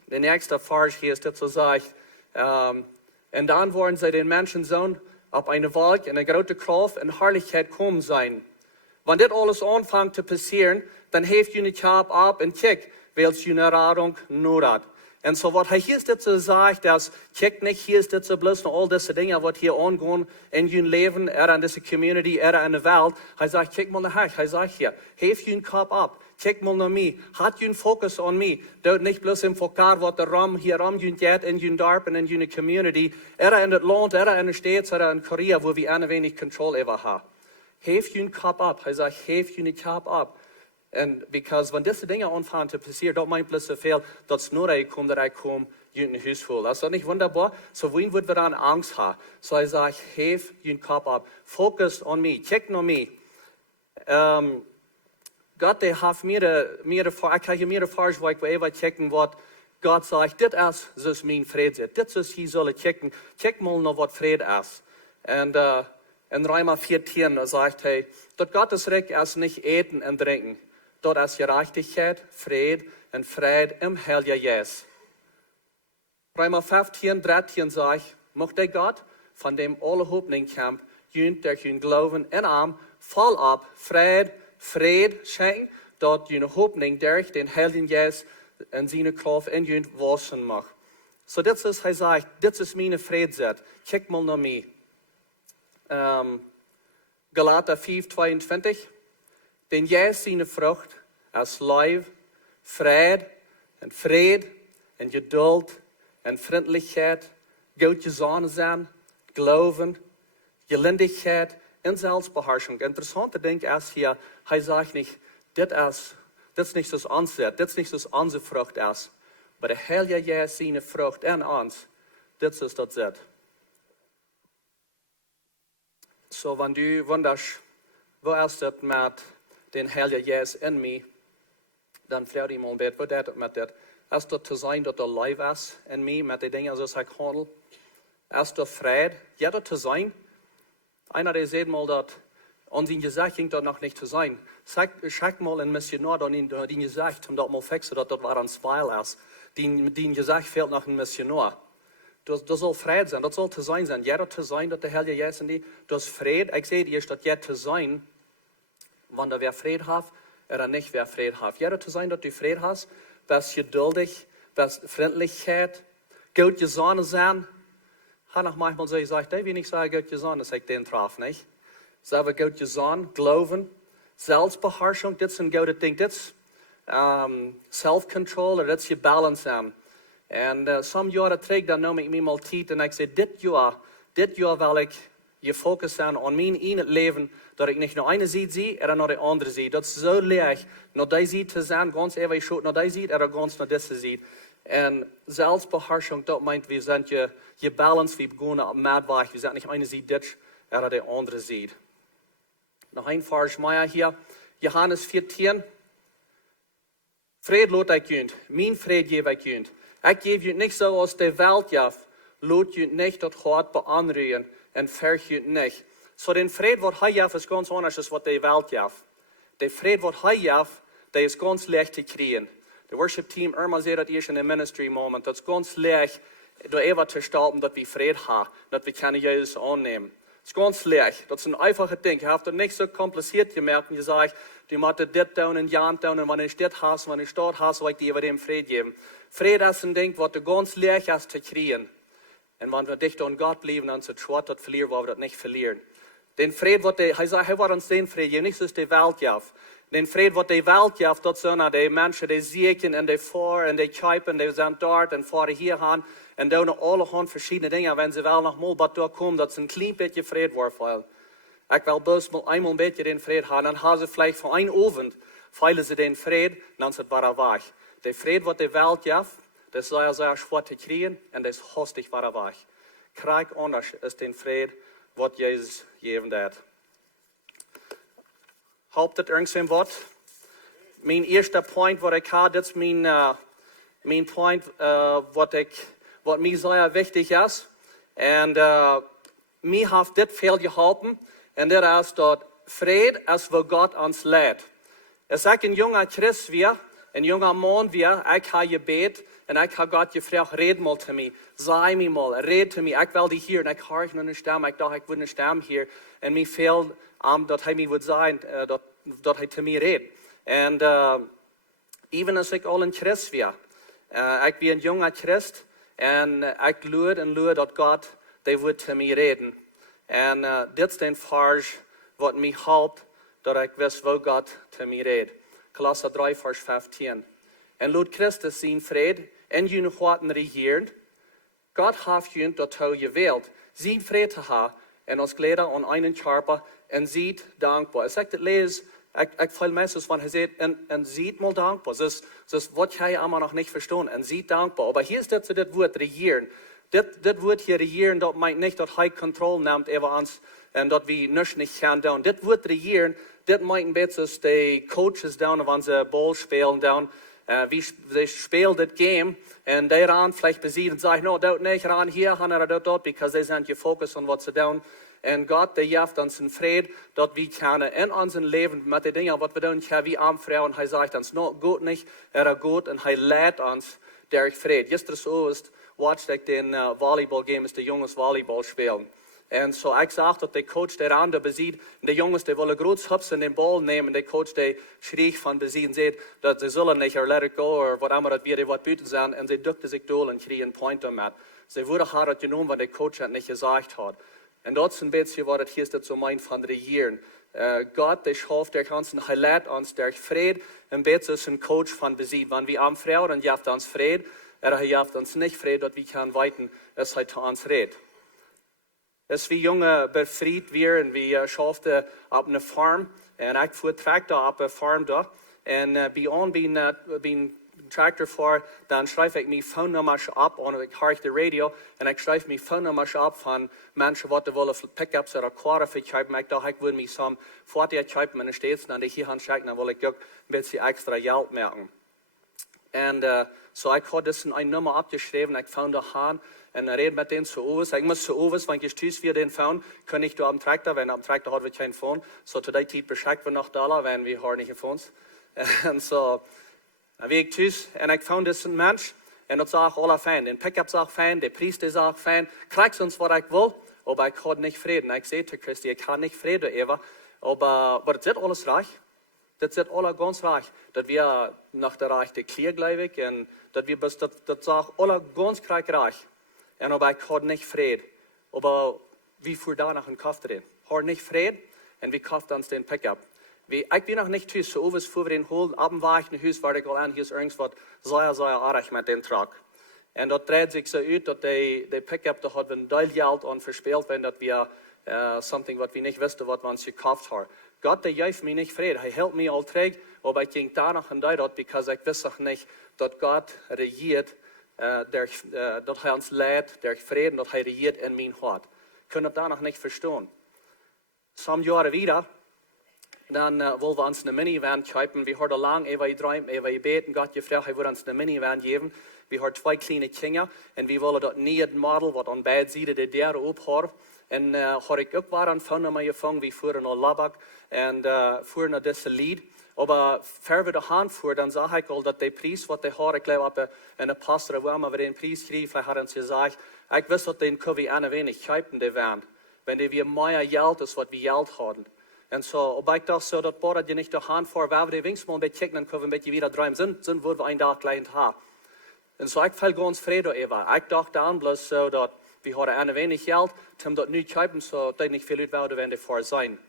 der nächste Vers hier ist dazu sagt, und dann wollen sie den Menschensohn auf eine Wolke in eine große Kraft und Herrlichkeit kommen sein. Wenn das alles anfängt zu passieren, dann hebt ihr nicht ab und kick, welche eine Radung nur hat. Und so, was hier ist dazu sagt, dass kick nicht, hier ist dazu bloß noch all diese Dinge, was hier angehen in ihrem Leben, in dieser Community, in der Welt. Er sagt, kick mal nach, er sagt hier, hebt ihren Kopf ab. Kijk mal naar mij. Had je een focus on mij. Doe niet bloos in elkaar wat er hier geht in je dorp en in je community. In het land, in de States, in Korea, wo wir ein wenig Control über haben. Heeft je een kop ab. Hij zegt, heeft je een kop ab. En because wenn diese Dinge anfangen zu passieren, dat meint bloß so viel, dat es nur kommt, dat kom in een huis voel. Das ist doch nicht wunderbar? So wen wird wir dann Angst haben? So ich sage, hef den Kopf ab, focus on me, check on me. Gott, der hat mir ich kann hier mir Farsch, wo ich immer checken, was Gott sagt, das ist, so mein Fräd ist. Das ist, hier soll ich checken. Check mal noch, was Fräd ist. Und in Römer 14, da sagt er, dort Gottes Reich ist nicht eten und trinken. Dort ist Gerechtigkeit, Fried und Fried im Heiligen Jesus. Römer 15, 13 sagt, mochte Gott von dem alle Hoffnung kämpfen, jünt durch den Glauben in Arm, voll ab, Fried schenken, dort jüne Hoffnung durch den Heiligen Jesus in seine Kraft in jünt waschen macht. So das ist, er sagt, das ist meine Friedzeit. Check mal nach mir. Galater 5, 22. Denn Jesus seine Frucht als Liebe, Fried und Fried und Geduld und Freundlichkeit, gut gesonnen sein, Glauben, Gelindigkeit und Selbstbeherrschung. Interessante Ding ist hier, er sagt nicht, das ist nicht das unsere, das ist nicht das unsere Frucht ist. Aber der Heilige Jesus seine Frucht in uns, das ist das. So, wenn du wunderst, wo ist das mit den Heiligen Jesus in mir, dann frag ich mal, wo das mit das? Ist das zu sein, dass der Leib ist in mir, mit den Dingen, so ich handle? Ist das Fräd? Ja, das zu sein. Einer, der sagt mal, dass an sein Gesicht ging das noch nicht zu sein. Sag mal ein Missionar, dann in dein Gesicht, um das mal fixen, dass das war ein Speil ist. Dein Gesicht fehlt noch ein Missionar. Das soll Fräd sein, das soll zu sein sein. Ja, das zu sein, dass der Heilige Jesus in dir, das Fräd, ich sehe dir, dass ja zu sein, wenn da wer Fräd hat, oder nicht wer Fräd hat. Ja, das zu sein, dass du Fräd hast, was geduldig, was Freundlichkeit, gut gesonnen sein. Hat auch manchmal so gesagt, wenn ich sage gut gesonnen, das ich den traf, nicht? Selber gut gesonnen, Glauben, Selbstbeherrschung, das sind gute Dinge, das Self-Control, das ist Balance haben. Und some Jahre terug, dann nahm ich mir mal Zeit und ich sagte, dit Jahr will ich gefokust sein an mein eigenes Leben, dass ich nicht nur eine Seite sehe, oder nur die andere Seite. Das ist so leicht, nur die Seite zu sein, ganz ewig schaut nur die Seite, oder ganz nur diese Seite. Und Selbstbeherrschung, das meint, wir sind je balanced, wir beginnen am Marktweg, wir sind nicht eine Seite dit, oder die andere Seite. Noch ein Vers mehr hier, Johannes 14. Fred lot ich jünt, mein Fred gebe ich jünt. Ich gebe jünt nicht so aus der Welt, ja, lot jünt nicht das Hart beanrühren und verjünt nicht. So den Fred, was er jaf, ist ganz anders als was die Welt jaf. Der Fred, was er jaf, der ist ganz leicht zu kriegen. Der Worship Team, immer sagt das in dem Ministry Moment, das ist ganz leicht, da etwas zu starten, dass wir Fred haben, dass wir keine Jesus annehmen. Das ist ganz leicht. Das ist ein einfaches Ding. Ich habe das nicht so kompliziert gemerkt und gesagt, du musst das tun und ja tun und wenn ich das hast, wenn ich dort hast, will ich dir dem Fried geben. Fried ist ein Ding, was du ganz leicht hast zu kriegen. Und wenn wir dicht an Gott bleiben, dann ist es schwer, das verlieren, weil wir das nicht verlieren. Den Fried, was er sagt, er war uns den Fried geben, nicht so ist die Welt jaft. Den Fried, was die Welt jaft, das sind die Menschen, die siegen und die fahren und die kämpfen, die sind dort und fahren hier hin. Und da noch alle haben verschiedene Dinge, wenn sie wel noch mal bei dir kommen, dass es ein klein bisschen Fried war, weil ich will bloß mal einmal ein bisschen den Fried haben, dann haben sie vielleicht von einem Abend, feilen sie den Fried, dann ist es wieder weg. Der Fried, was die Welt jaft, das ist sehr, sehr schwer zu kriegen und das ist hastig wieder weg. Krieg anders ist den Fried, was Jesus geben wird. Hauptet irgendein Wort? Mein erster Point, was ich habe, das ist mein Point, was mir sehr wichtig ist. Und mir hat das viel geholfen. Und das ist, dass Fried ist, wo Gott uns lädt. Es ist ein junger Christ, ein junger Mann, ich habe gebeten und ich habe Gott gefragt, red mal zu mir. Sei mir mal, red zu mir. Ich will dich hier und ich höre noch eine Stimme. Ich dachte, ich würde eine Stimme hier. Und mir fehlt, dass er mir sagen, dass er zu mir redet. Und even als ich auch ein Christ ich bin ein junger Christ. Und ich lüde, dass Gott, der wird zu mir reden. Und das ist ein Vers, was mich hilft, dass ich weiß, wo Gott zu mir redet. Kolosser 3, Vers 15. Und laut Christus sein Fried, in jene Worten regieren, Gott hat ihn dazu gewählt, sein Fried zu haben, und als Glieder an einen Körper, und sieht dankbar. Als ich das lese, Ik voel meestens van, hij zegt, en ziet mal dankbaar. Dus wat hij allemaal nog niet verstaan, en ziet dankbaar. Maar hier is dit woord regieren. Dit woord hier regieren, dat meint niet dat hij controle neemt over ons en dat we niets niet gaan doen. Dit woord regieren, dit meint een beetje de coaches down of onze bal spelen down. Wie spelen dit game en die gaan vielleicht besiegen en zeggen, no, dat niet, gaan hier, gaan dat, because they zijn gefocust on wat ze doen. En God, die geeft ons een vrede, dat we kunnen in ons leven met de dingen wat we doen, gaan we aanvrouwen. Hij zegt ons, no, goed niet, goed, en hij leidt ons door vrede. Gisteren watchte ik de volleybalgame, de jongens volleybal spelen. En zo ik zag dat de coach der andere beziet, de jongens die willen groot hups in de bal nemen, de coach die schreef van beziet en zei dat ze zullen niet let it go, of wat allemaal dat weer wat buiten zijn, en ze dukte zich door en kreeg een point met. Ze worden hard genomen, wat de coach het niet gezegd had. En dat is een beetje wat het hier zo meint van regieren. God, die schaaft der ganzen, hij leidt ons der vrede, een beetje is een coach van beziet. Wanneer we aanvrouwen, dan geeft ons vrede, hij geeft ons niet vrede, dat we kunnen weten, als hij te ons redt. Als we jongen bevrijd weer en we schaften op een farm, en ik voer tractor op een farm daar, en bij tractor voor, dan schrijf ik mijn phone-nummers op, en ik hoor de radio, en ik schrijf mijn phone-nummers op van mensen wat willen pick-ups of quarter hebben. Ik dacht, ik wil mij zo'n 40 hebben in de States, en die hier gaan checken, dan wil ik ook een beetje extra geld maken. En zo ik had dus een nummer opgeschreven, ik vond de haan, en reed met den zo over. Ik moest zo over, want ik thuis weer den found, kon ik door am tractor, want am tractor hadden we geen phone. So to die tijd beschikten we nog dollar, want we hadden geen phones. En zo, dan ben ik thuis, en ik vond dus een mens, en dat zag alle fijn. De pick-up zag fijn, de priester zag fijn, krijg soms wat ik wil, maar ik had niet vrede. En ik zei te Christi, ik had niet vrede even, maar het zit alles recht. Dat zit alle ganz recht. Dat we nach der rechte Klier, glaube ich, en dat we dat zag alle ganz recht. En aber ik had niet vrede. Aber wie voer daar nog een kast erin? Had niet vrede, en we kochten ons den pick-up. Ik ben nog niet thuis, zo overigens voor we den holen, abend war ik naar huis, waar ik al aan, hier is ergens wat zeer aardig met den truck. En dat draait zich zo uit, dat de pick-up, daar hadden we een duil geld aan verspeeld, wenn dat we something wat we niet wisten, wat we ons gekocht hadden. God, die geeft mij niet vrede. Hij helpt mij al terug, maar ik ging daar nog een duid uit, because ik wist nog niet dat God regiert, dat hij ons leidt, der vrede, dat hij regiert in mijn hart. Ik kon het daar nog niet verstaan. Sommige jaren wieder, dan willen we ons een minivan kopen. We hadden lang even gedroomd, even gebeten, God gevraagd, hij wil ons een minivan geven. We hadden 2 kleine kinderen, en we willen dat niet model, wat aan beide zijden de deur ophoudt. En had ik ook waar aan van mij gevangen, we voeren naar Labak en voeren naar deze lied. Maar ver we de hand voer, dan zag ik al dat de prijs wat de had, ik geloof op een pastor waar maar een prijs schreef, hij had ons gezegd, ik wist dat den kon we aan weinig kopen, de wand. Wenn die weer meer geld is wat we geld hadden. En zo, maar ik dacht zo, dat dat je niet de hand voor, waar we de winst maar een beetje kijken, dan kunnen we een beetje weer draaien, zijn worden we een dag klein hebben. En zo, ik viel ganz vrede over. Ik dacht dan bloos zo dat we hadden aan weinig geld, om dat nu kopen, zo dat niet veel uitwouden wenn voor zijn.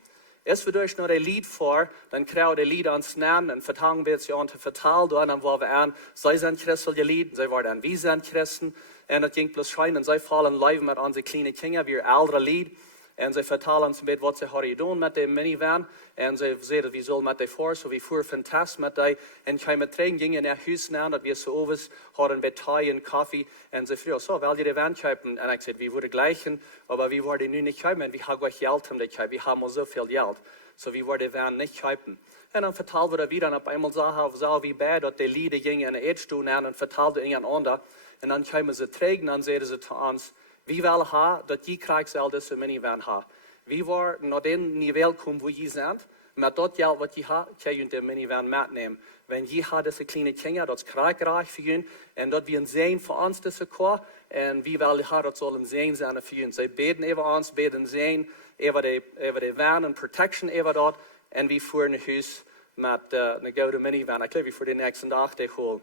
Als we dus naar een lied voor, dan krijgen we de lied aan naam en vertalen een beetje aan te vertalen, en dan waren we aan, zij zijn christen gelied, zij worden aan, wie zijn christen, en dat ging plus schrijven, en zij vallen live met onze kleine kinderen, weer oudere lied, en zij vertalen ons een beetje wat ze hadden gedaan met de minivan, en zij zeiden, we zullen met de voor, zo we voeren fantastisch met die, en gaan met trein gingen naar huis na, dat we zo overs hadden met thee en koffie, en zij vroegen, zo, wil je de van kopen? En ik zei, we worden gleichen, maar we worden nu niet kopen, en we hebben geld om te kopen, we hebben al zoveel geld, so we worden de van niet kopen. En dan vertaalden we dat weer, en op eenmaal zagen we bij dat de lieden gingen in de eetstoel aan, en vertaalden een aan ander, en dan kwamen ze terug, en dan zeiden ze te ons, wie willen ha dat je krijgt zal deze minivan ha. Wie waar naar den niveau komen waar je bent, met dat geld wat je hebt, kan je de minivan metnemen. Wenn je hebt deze kleine kinderen, dat is krijgreich voor je, en dat we een zijn voor ons deze kwa, en wie willen ha dat zal een zijn zijn voor je. Zij beden even ons, beden zijn, even de van en protection even dat, en we voeren naar huis met een gouden minivan. Ik geloof we voor de nächste dag te holen.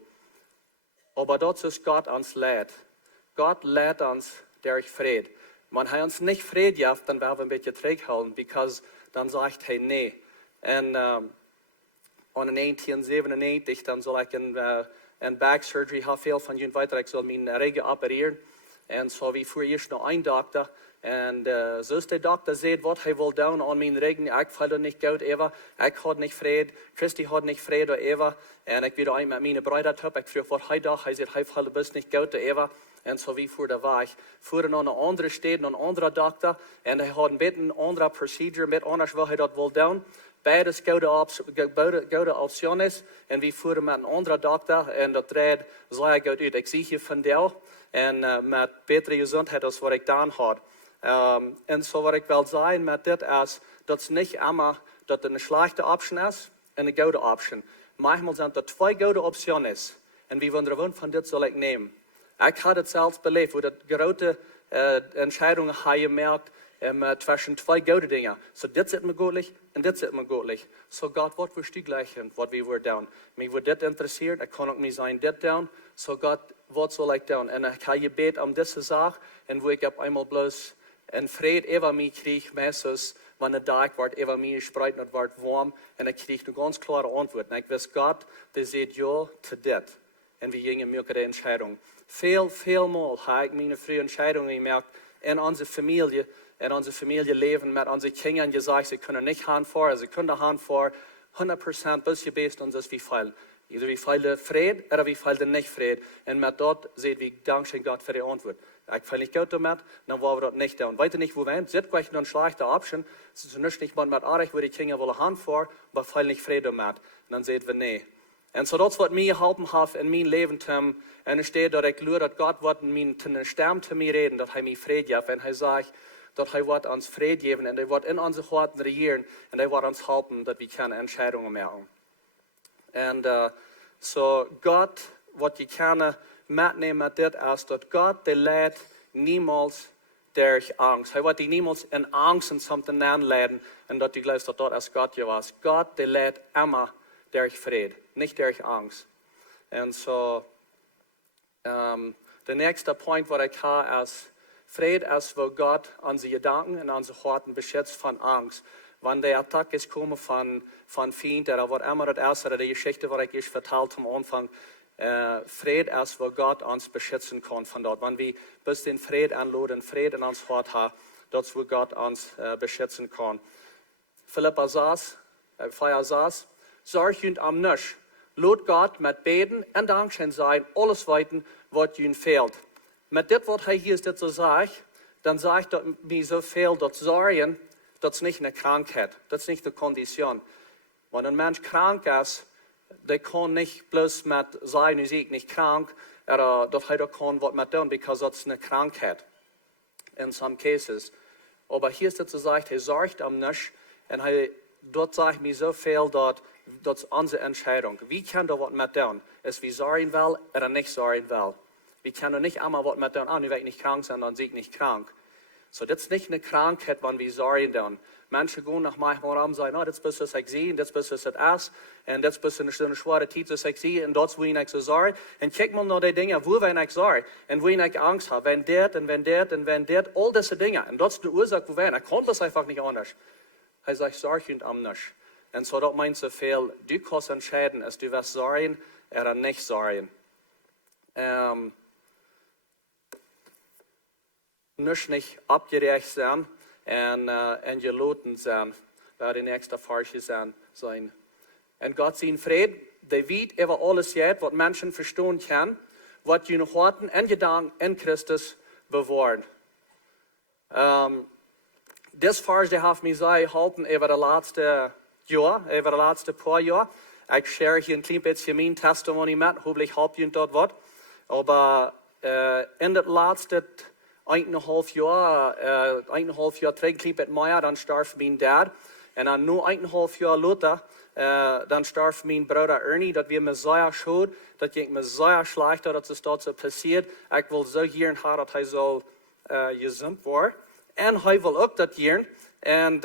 Maar dat is God ons leidt. God leidt ons der vrede. Maar hij ons niet vrede geeft, dan werden we een beetje terughouden, because dan zegt hij nee. En in 1997, dan zal ik een back surgery hebben, veel van jullie weten, ik zal mijn regen opereren. En zo we voor eerst nog een dokter, En zoals de dokter zei, wat hij wil doen aan mijn regen, ik val er niet goed over. Ik had niet vrede, Christy had niet vrede over. En ik weer een met mijn bruid heb, ik vroeg wat hij dacht. Hij zei, hij valt best niet goed over. En zo wie voerde weg. Voerde naar een andere stad, naar een andere dokter. En hij had een beetje een andere procedure, met anders wil hij dat wil doen. Beide goede opties. En we voeren met een andere dokter. En dat draait zeer goed uit. Ik zie hier van jou. En met betere gezondheid als wat ik gedaan had. En zo wat ik wil zeggen met dit is, dat het niet immer dat het een slechte optie is en een goede optie. Manchmal zijn er twee goede opties. En wie wonderen van dit zal ik nemen. Ik had het zelfs beleefd, hoe dat grote entscheidungen heb je gemerkt tussen twee goede dingen. So dit zit me goedlich en dit zit me goedlich. So God, wat wordt u gleich wat we worden doen? Mij wordt dit interesseert, ik kan ook niet zijn dit doen. So God, wat zal ik doen? En ik heb je beet om deze zaak en wo ik op eenmaal bloos en Fräd over mij kreeg, meestens, wanneer de dag wordt over mij gespreid en het wordt warm. En ik kreeg een ganz klare antwoord. En ik wist, God, die zegt ja te dit. En we gingen met de entscheidung. Veel mal heb ik mijn frühe entscheidungen gemerkt in onze familie. In onze familieleven met onze kinderen gezegd, ze kunnen niet gaan voor, ze kunnen gaan voor 100% bis je best ons als we feilen. Either we feilen Fräd, of we feilen niet Fräd. En met dat zeggen we, dankzij God voor de antwoord. Ik feil niet goed damit, dan wollen we dat niet doen. Weet je niet, wo we zijn? Zit gleich een slechte optie. Het is niet met aardig, waar die kinderen willen gaan voor, maar feil niet Fräd damit. En dan zeggen we nee. En zo dat is wat mij geholpen heeft in mijn leven, Tim. En er staat dat ik leer dat God wat in mijn stem te mij reden, dat hij mij vrede geeft. En hij zegt dat hij wat ons vrede geven en hij wordt in onze harten regeren. En hij wordt ons helpen dat we kunnen entscheidungen maken. En zo God, wat je kan metnemen met dit is dat God die leidt niemals durch angst. Hij wordt die niemals in angst en something aanleiden. En dat je gelooft dat dat als God je was. God die leidt immer durch vrede, niet durch angst. En zo, de nächste punt wat ik ga is, vrede is waar God onze gedanken en onze harten beschützt van angst. Wanneer de attack is komen van Feind, of wat immer het is, de geschichte wat ik je verteld am Anfang, vrede is waar God ons beschützen kan van dat. Wanneer we bis den vrede aanloden, vrede in ons hart hebben, dat is waar God ons beschützen kan. Philippa 6, 6, zorg je om niets. Laat God met beden en dankzij zijn alles weten wat je fehlt. Met dit wat hij hier dit zo zegt, dan zegt dat mij zoveel dat zorgen, dat is niet een krankheid. Dat is niet de conditie. Wanneer een mens krank is, die kan niet plus met zijn, nu zie ik niet krank, dat hij dat kan wat met doen, because dat is een krankheid. In some cases. Maar hier is het zo zegt, hij zorgt om niets en hij dat zegt mij zoveel dat is onze entscheidung. Wie kan daar wat met doen? Is wie zorgen wel of niet zorgen wel? We kunnen niet allemaal wat met doen. Nu ben ik niet krank zijn, dan zie ik niet krank. So, dit is niet een krankheid, wanneer we zorgen doen. Mensen gaan naar mij maar om en zeggen, dit is best wat ik zie, en dit is best wat het is, en dit is best een zware tijd wat ik zie, en dat is hoe ik zo zorg. En kijk maar naar die dingen, hoe wij ik zorg, en hoe ik angst heb, wenn dit, al deze dingen. En dat is de oorzaak voor wij. Ik kan dat einfach niet anders. Hij zegt, zorg je om niets. En zo dat meint zoveel, du kannst entscheiden, als du was zorgen, niet zorgen. Niet opgerecht zijn en geloten zijn, waar de nächste Verse zijn. En God zijn vrede, die weet over alles jet, wat mensen verstaan kan, wat je harten en gedanken in Christus bewaart. Dit vers heeft mij zeer geholpen over de laatste jaar, over de laatste paar jaar. Ik share hier een klein beetje mijn testimony met, hopelijk helpt je dat wat. Maar in het laatste 1,5 jaar terug liep het mij, dan stierf mijn dad. En dan nu 1,5 jaar later, dan stierf mijn broer Ernie, dat we me zeer schoot, dat ging me zeer slecht, dat is dat zo passiert. Ik wil zo hier gaan dat hij zal gezond worden. En hij wil ook dat hier. En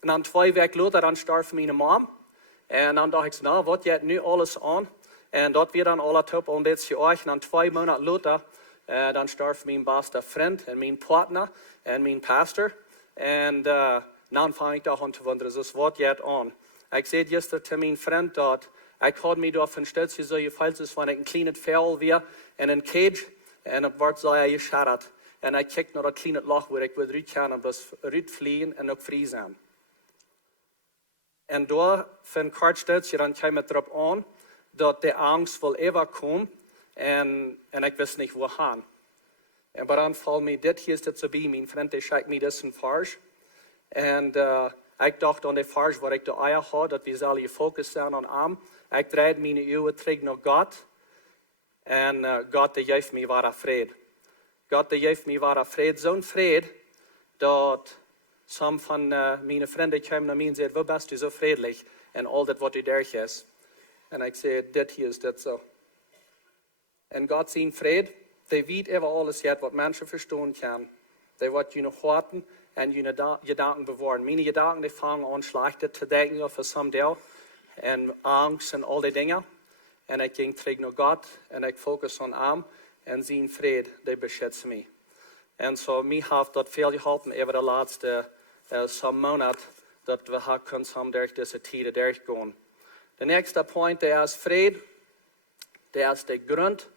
dan 2 weken later, dan stierf mijn mom. En dan dacht ik, nou, wat je nu alles aan? En dat weer dan alle top een beetje uit. En dan 2 maanden later, dan stierf mijn beste vriend en mijn partner en mijn pastor. En dan vang ik daar aan te wonderen, dus wat je het aan? Ik zei gisteren tegen mijn vriend dat ik had me daar van stelt je zo je valt is van een kleine vel weer in een cage en het wordt zo gescharret. En ik kijk naar dat kleine loch waar ik weer uit kan en dus uitvliegen en ook vrij zijn. En door van Kartstad, dan kwam het erop aan dat de angst wil even komen en ik wist niet waarheen. En dan valt me dit hier is dit zo bij, mijn vriend die schijkt me dit een farge. En ik dacht aan de farge waar ik de eier had, dat we zullen gefocust zijn aan hem. Ik draait mijn ogen terug naar God. En God die geeft me ware vrede. God die geeft me ware vrede, zo'n vrede, dat some van mijn vrienden kwamen naar mij en zeiden, waar bent u zo vredelijk? En al dat wat u daar is. En ik zei, dit hier is dit zo. En God zijn vrede, die weet even alles yet wat mensen verstaan kan. Die wat je nog horen en je gedanken bewaren. Mijn gedanken die vangen aan slechte te denken over someday. En angst en al die dingen. En ik ging terug naar God en ik focus aan hem. En zijn vrede, die beschützt mij. En zo, mij heeft dat veel geholpen over de laatste maand. Dat we kunnen samen door deze tijden doorgaan. De nächste point, der is vrede. Der is de grond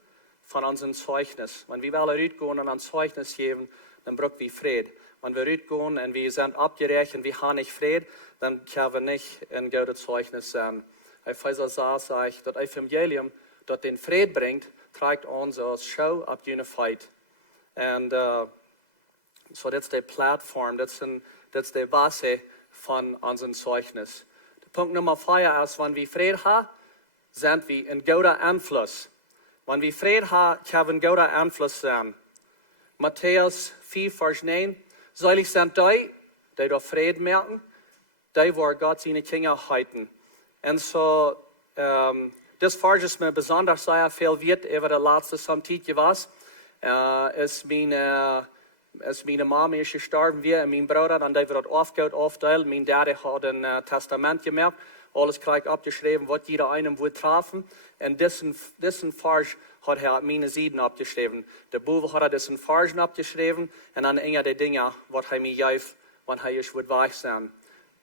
van ons zeugnis. Wanneer we willen uitgaan en een zeugnis geven, dan brauchen we vrede. Wanneer we uitgaan en we zijn opgerecht en we hebben niet vrede, dan kunnen we niet een goede zeugnis zijn. Hij zegt dat evangelium dat den vrede brengt, tragt ons als show op unified. En so dat is de platform, dat is de basis van onze zeugnis. Punkt nummer 4 is, wanneer we vrede hebben, zijn we een goede invloed. Wanneer we vrede hebben, kunnen we een goede invloed zijn. Matthäus 4, vers 9. Selig sind die door vrede merken, die waar God zijn Kinder heiten. En zo, dit vers is me bijzonder zeer veel weet over de laatste samtijdje was. Als mijn mama is gestorven weer en mijn broer, dan hebben we dat afdelen. Mijn dad had een testament gemaakt. Alles krijg opgeschreven wat jeder einem wil treffen. En deze vers had hij op mijn zijde opgeschreven. De boven had hij deze vers opgeschreven. En dan een de dingen wat hij mij geeft, want hij is goed weg zijn.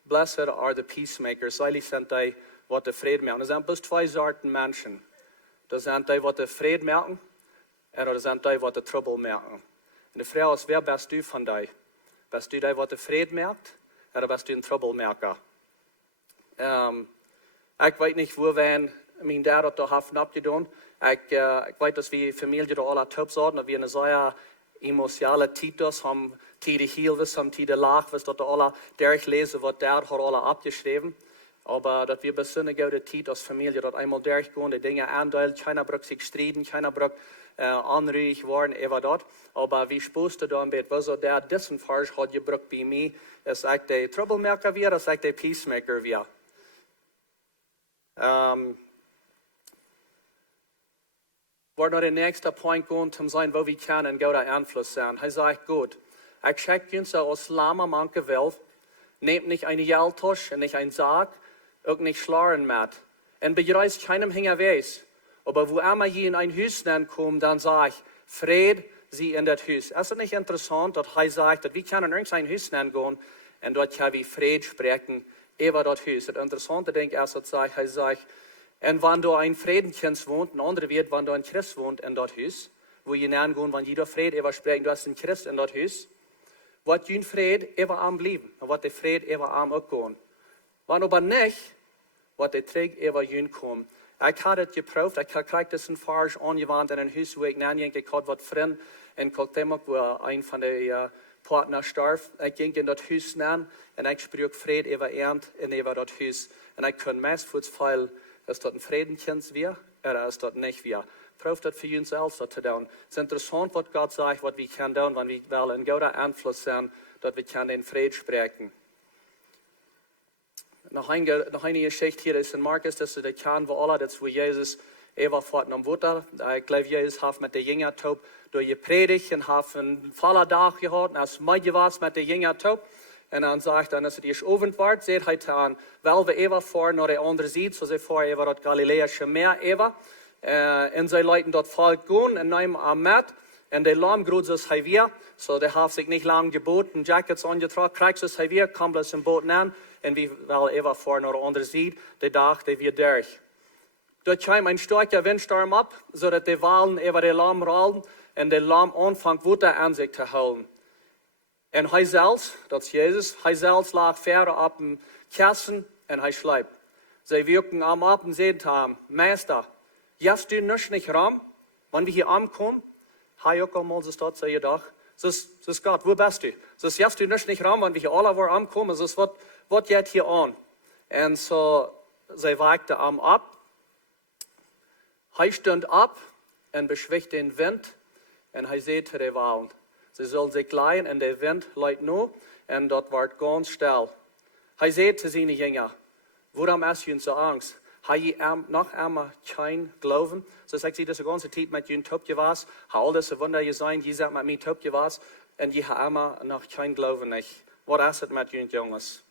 Blessed are the peacemakers. Selig zijn die wat de vrede merken. Er zijn dus 2 soorten mensen. Er zijn die wat de vrede merken. En er zijn die wat de trouble merken. En de vraag is, wer bist u van die? Bist u die wat de vrede merkt? Of bist u een troublemaker? Ik weet niet hoe wij mijn dad dat hebben opgedaan. Ik weet dat we familie er alle top zaten. Dat we een zeer emotionele tijd hebben. Tijden heel was, tijden laag was. Dat we alle lezen wat dad had alle opgeschreven. Aber dat we best een goede tijd als familie dat eenmaal doorgaan, de dingen aandelen. Keiner braucht zich strijden, keiner braucht onruhig worden, even dat. Aber wie spoest dan bij was zo der dessen vers had je gebruikt bij mij. Is ik de troublemaker weer, is ik de peacemaker weer. Waar naar de nächste point gaan, om zijn waar we kunnen een goede invloed zijn. Hij zegt goed, ik check ons als lama manke wel. Nehmt nicht eine Geldtasche, nicht ein Sarg, auch nicht Schlaren mit. Und bereist keinem hinterwegs. Aber wo immer je in ein Haus kommt, dann sag ich, Fräd, sie in das Haus. Ist es nicht interessant, dass er sagt, dass wir können in irgendein Haus gehen und dort können wir Fräd sprechen über das Haus. Das Interessante, denke ich, ist, dass er sagt, und wenn du ein Friedenkind wohnt, ein anderer wird, wenn du ein Christ wohnt in das Haus, wo je gehen, wenn jeder Fräd über sprechen, du hast ein Christ in das Haus, wat je vrede even aan blijven. En wat de vrede even aan ook gaan. Want aber niet, wat de terug even je komen. Ik had het geproefd, ik kreeg dus een vers aangewend in een huis waar ik nadenk. Ik had wat vrienden en ik had hem ook waar een van de partners starf. Ik ging in dat huis naar en ik sprak vrede even eind en even dat huis. En ik kon meest veel, is dat een vredenkind weer, of is dat niet weer. Proef dat voor jezelf te doen. Het is interessant wat God zegt, wat we kunnen doen, wanneer we wel een goede invloed zijn, dat we kunnen in vrede spreken. Nog een geschichte hier is in Markus, dat ze dat kennen we alle, dat is waar Jezus even voort naar water. Ik geloof, Jezus heeft met de jongeren top door je predigt en heeft een volle dag gehad, en als het mooi was met de jongeren top. En dan zegt hij, als het eerst ovend wordt, zegt hij dan, wel we even voor naar de andere zijde, zoals hij voor even dat Galileische meer even. En zij leiden dat volk gaan en nemen aan met. En de lam groeit zoals hij weer. Zo die heeft zich niet lang geboten, jackets aangetrokken, krijgt zoals hij weer, komt dus een boot aan. En we wel even voor naar de andere zijde, de dag die weer door. Dort kwam een sterke windstorm op, zodat de walen over de lam rollen. und der Lamm anfängt, Wutter an sich zu holen. Und hij zelfs, dat is Jezus, hij zelfs lag verder op een kassen en hij slijpt. Zij wirken am Abend sehen haben, Meister, hast du nicht Raum, wenn wir hier ankommen? Hij ook allemaal zo staat, zei je dag. Dus Gott, wo bist du? Dus hast du nicht Raum, wenn wir hier alle weer ankommen? Dus wat geht hier an? En so, zij waakte am ab. Hij stond ab en beschwicht den Wind en hij zei te de Walen. Ze zullen zich leien en de wind leidt nu en dat wordt ganz stil. Hij zei te zijn Jünger, waarom hast je so Angst? Heb je nog einmal kein Glauben? So sagt sie, das die ganze Zeit mit je top was, all das Wunder je sein, je sagt mit mir top was, und je hebt immer noch kein Glauben nicht. Was ist es mit je Jungs?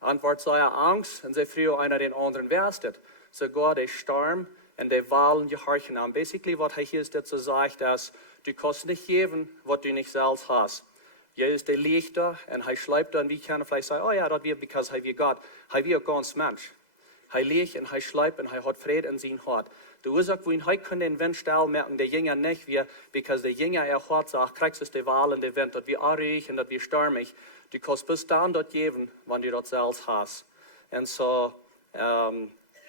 Antwort sei Angst, und sie früher einer den anderen, wer ist das? Sogar der Sturm und die Wahlen gehorchen an. Basically, was er hier ist, dazu sagt, dass du kannst nicht geben, was du nicht selbst hast. Jesus, der liegt da und er schleibt da und wir können vielleicht sagen, oh ja, das wird, because er wie Gott. Er wie ein ganz Mensch. Er liegt und er schleibt und er hat Frieden in seinem Hart. Du sagst, wo er kann den Wind still merken, der Jünger nicht, because der Jünger hat sagt, kriegst du die Wahl in den Wind, das wird arg und das wird stürmig. Du kannst bis dann dort geben, wenn du das selbst hast. Und so,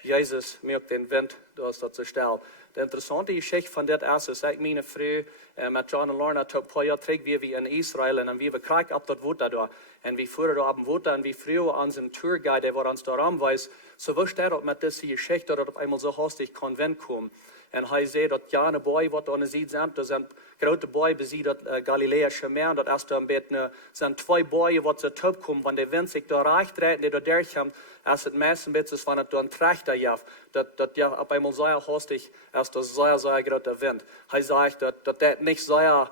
Jesus merkt den Wind, das zu stellen. Die interessante Geschichte von das erste, seit meine Frau mit John und Lorna ein paar Jahre zurück, wie wir in Israel und wir kriegen ab dort Wutter da. Und wir fuhren da ab dem Wutter und wir früher an unseren Tourguide, der uns da anweist, so was steht dort mit dieser Geschichte, dass auf einmal so hastig kann Wind kommen. Und er sagt, dass ja eine Boy, was da an der Seite sind, das sind große Boy besiedelt Galiläische Meer, und das erst ein bisschen, sind zwei Boye, die zu top kommen, wenn der Wind sich da reich dreht, die da durchkommt, erst das meiste ist, wenn es da ein Trächter jaft, das ja auf einmal sehr hastig, erst das sehr großer Wind. Er sagt, dass das nicht sehr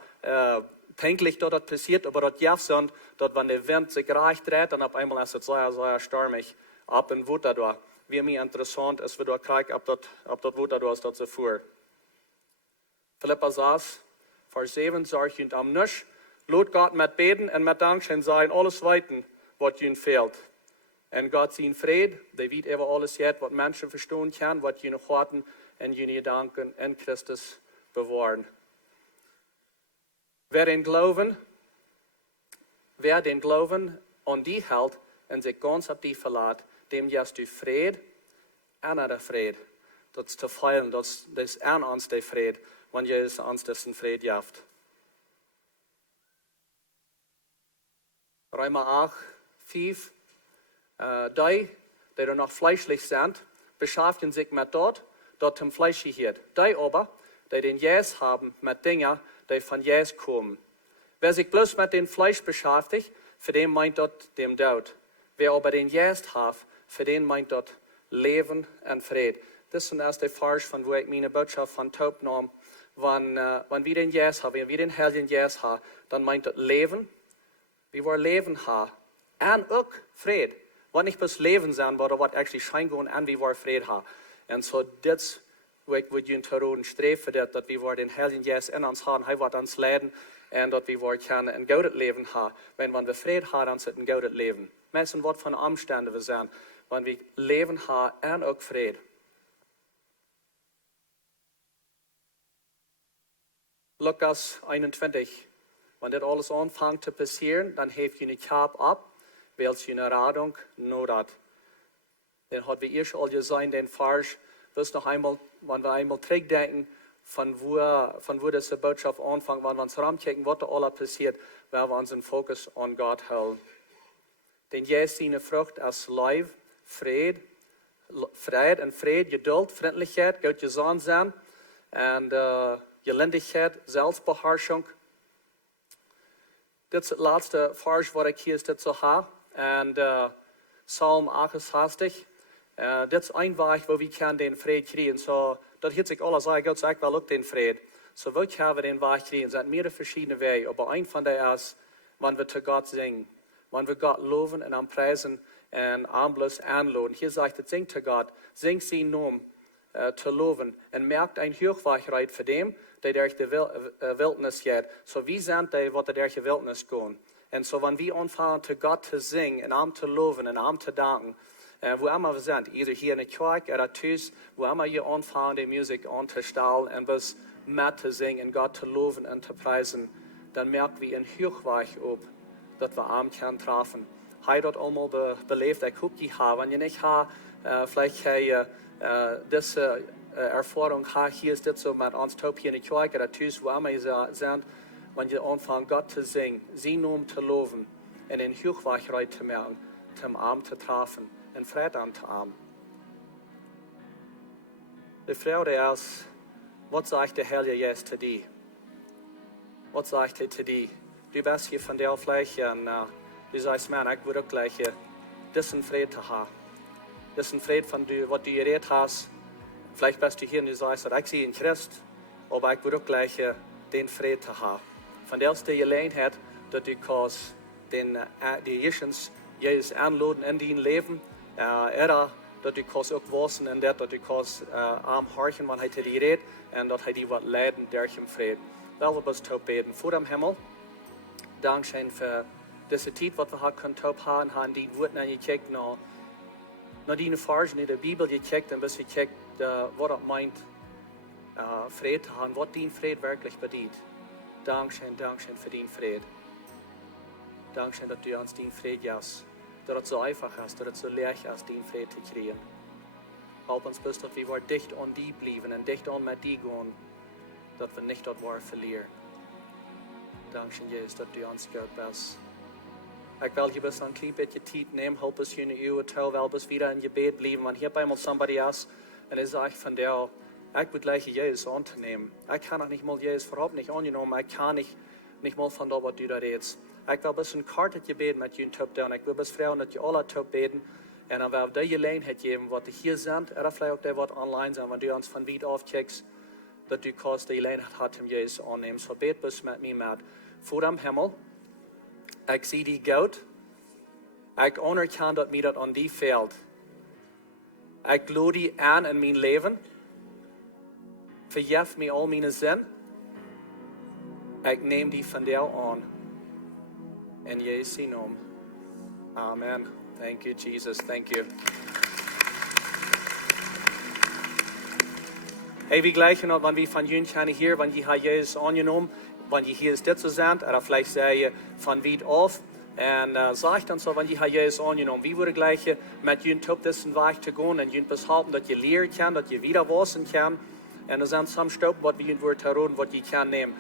täglich dort passiert, aber das jaft sind, dass wenn der Wind sich reich dreht, dann auf einmal ist es sehr stürmig, ab in Wutter da. Wie mir interessant ist, wie du kriegst, ob das Wutter da ist, dazu fuhr. Philippa saß, Vers 7, sagt ihn am Nisch, lot Gott mit beten und mit Dankeschön sein, alles weiten, was ihnen fehlt. Und Gott sein Fried, der wird über alles jetzt, was Menschen verstehen können, was ihnen harten und ihnen Gedanken in Christus bewahren. Wer den Glauben an die hält und sich ganz auf die verlässt, dem hast du Fried, einer der Fried. Das zu feilen, das ist an uns der Fried, wenn Jesus uns diesen Fried jaft. Römer 8, 5. Die noch fleischlich sind, beschäftigen sich mit dort im Fleisch gehört. Die aber, die den Jesus haben, mit Dingen, die von Jesus kommen. Wer sich bloß mit dem Fleisch beschäftigt, für den meint dort dem Tod. Wer aber den Jesus hat, für den meint dort Leben und Fried. Das ist erst der Vers, von wo ich meine Botschaft von Taub nahm. Wenn wir den Jesus haben, wenn wir den Heiligen Jesus haben, dann meint dort Leben, wie wir Leben haben, und auch Fried. Wenn nicht bloß Leben sein, aber was actually scheint gehen, und wie wir Fried haben. Und so das, wo ich in Terroren strebe, dass wir den Heiligen Jesus in uns haben, er wird uns leiden, und dass wir können ein gutes Leben haben. Wenn wir Fried haben, dann ist es ein gutes Leben. Meistens was von Umständen wir sind, wenn wir Leben haben und auch Fried. Lukas 21. Wenn das alles anfängt zu passieren, dann hebt ihr eine Kap ab, weil sie eine Radung not hat. Dann hat wir erst all gesehen, den Vers, bis noch einmal, wenn wir einmal zurückdenken, von wo diese Botschaft anfängt, wenn wir uns rumchecken, was da alles passiert, werden wir unseren Fokus an Gott halten. Denn Jesus seine Frucht als Leib, Fräd und Fried, Geduld, Freundlichkeit, gut gesonnen sein und Gelindigkeit, Selbstbeherrschung. Das ist das letzte Vers, was ich hier dazu habe. Und Psalm 68. Das ist ein Weg, wo wir den Fried kriegen. So, das hört sich alles an, Gott sagt, auch den Fried. So, wo können wir den Weg kriegen? Es sind mehrere verschiedene Wege. Aber ein von denen ist, wenn wir zu Gott singen. Wenn wir Gott loben und anpreisen und anblos anlohnen. Hier sagt es, singt zu Gott, singt seinen Namen zu loben und merkt ein Hochwachkeit für dem, der durch die Wildnis geht. So wie sind die, die durch die Wildnis gehen. Und so wenn wir anfangen, zu Gott zu singen und ihm zu loben und ihm zu danken, wo immer wir sind, either hier in der Kirche oder Tüß, wo immer wir anfangen, die Musik anzustellen und bis mit zu singen, Gott zu loben und zu preisen, dann merken wir in Hochweich ob, dass wir arm können treffen. Hij dat allemaal beleefd, ik hoop die ha. Wanneer ik ha, vielleicht diese Erfahrung ha, hier ist das so mit uns top hier in der Kirche, oder tüß, wo wir sind, wenn wir anfangen, Gott zu singen, sie nun zu loben, und in Hochweichheit zu merken, zum Arm zu treffen, und Fräd an zu arm. Die Frage ist, was sagt der Herr jetzt zu dir? Was sagt er zu dir? Du bist hier von der Fläche und du sagst, man, ich würde gleich diesen Fried zu haben. Diesen Fried, von was du geredet hast. Vielleicht bist du hier und du sagst, ich sehe in Christ, aber ich würde gleich den Fried zu haben. Von der die Gelegenheit, dass du kannst die Jesus anladen in dein Leben, dass du kannst auch wissen, und dass du kannst am horchen, wenn er zu dir redet, und dass er dir was leiden durch den Fried. Wel, wir zu beten. Vor dem Himmel, Dankeschön für diese Zeit, was wir können haben, haben die Worte angekickt, nach die Forschung in der Bibel gekickt, und bis gekickt, was das meint, Fried zu haben, was dein Fried wirklich bedient. Dankeschön für den Fried. Dankeschön, dass du uns den Fried gibst, dass es so einfach ist, dass es so leicht ist, den Fried zu kriegen. Help uns bis, dass wir dicht an die bleiben und dicht an mit die gehen, dass wir nicht dort war verlieren. Dankeschön, Jesus, dass du uns gut bist. Ich will hier bis ein klein bisschen Zeit nehmen, help uns hier in der Uhr, weil bis wieder in Gebet bleiben. Wenn hier bei mal somebody ist, und ich sage von der, ich will gleich Jesus annehmen. Ich kann auch nicht mal Jesus überhaupt nicht angenommen, ich kann nicht mal von da, was du da redest. Ich will bis ein Karte gebeten mit dir top down. Ich will bis Frauen, dass ihr alle top beten. Und dann will ich dir Gelegenheit geben, was hier sind, oder vielleicht auch der, was online sind, wenn du uns von weit aufcheckst, dass du kannst die Gelegenheit hast, Jesus annehmen. So bet bis mit mir mit. Vor dem Himmel, ich sehe die Gott. Ich anerkenne, dass mir das an die fehlt. Ich lade die an in mein Leben. Vergib mir all meine Sinn. Ich nehme die von dir an. In Jesu Namen. Amen. Thank you, Jesus. Thank you. Hey, wie gleich noch, wenn wir von Jüngern hier, wenn die Jesus angenommen, wenn die hier ist, das zu sind, oder vielleicht sei von weit auf, und sagt dann so, wenn die Jesus angenommen, wie würde gleich mit Jüngern top diesen Weg zu gehen, und Jüngern behalten, dass ihr lehren kann, dass ihr wieder wissen kann, und es sind some Stopp, was wir Jüngern hören, was ihr kann nehmen.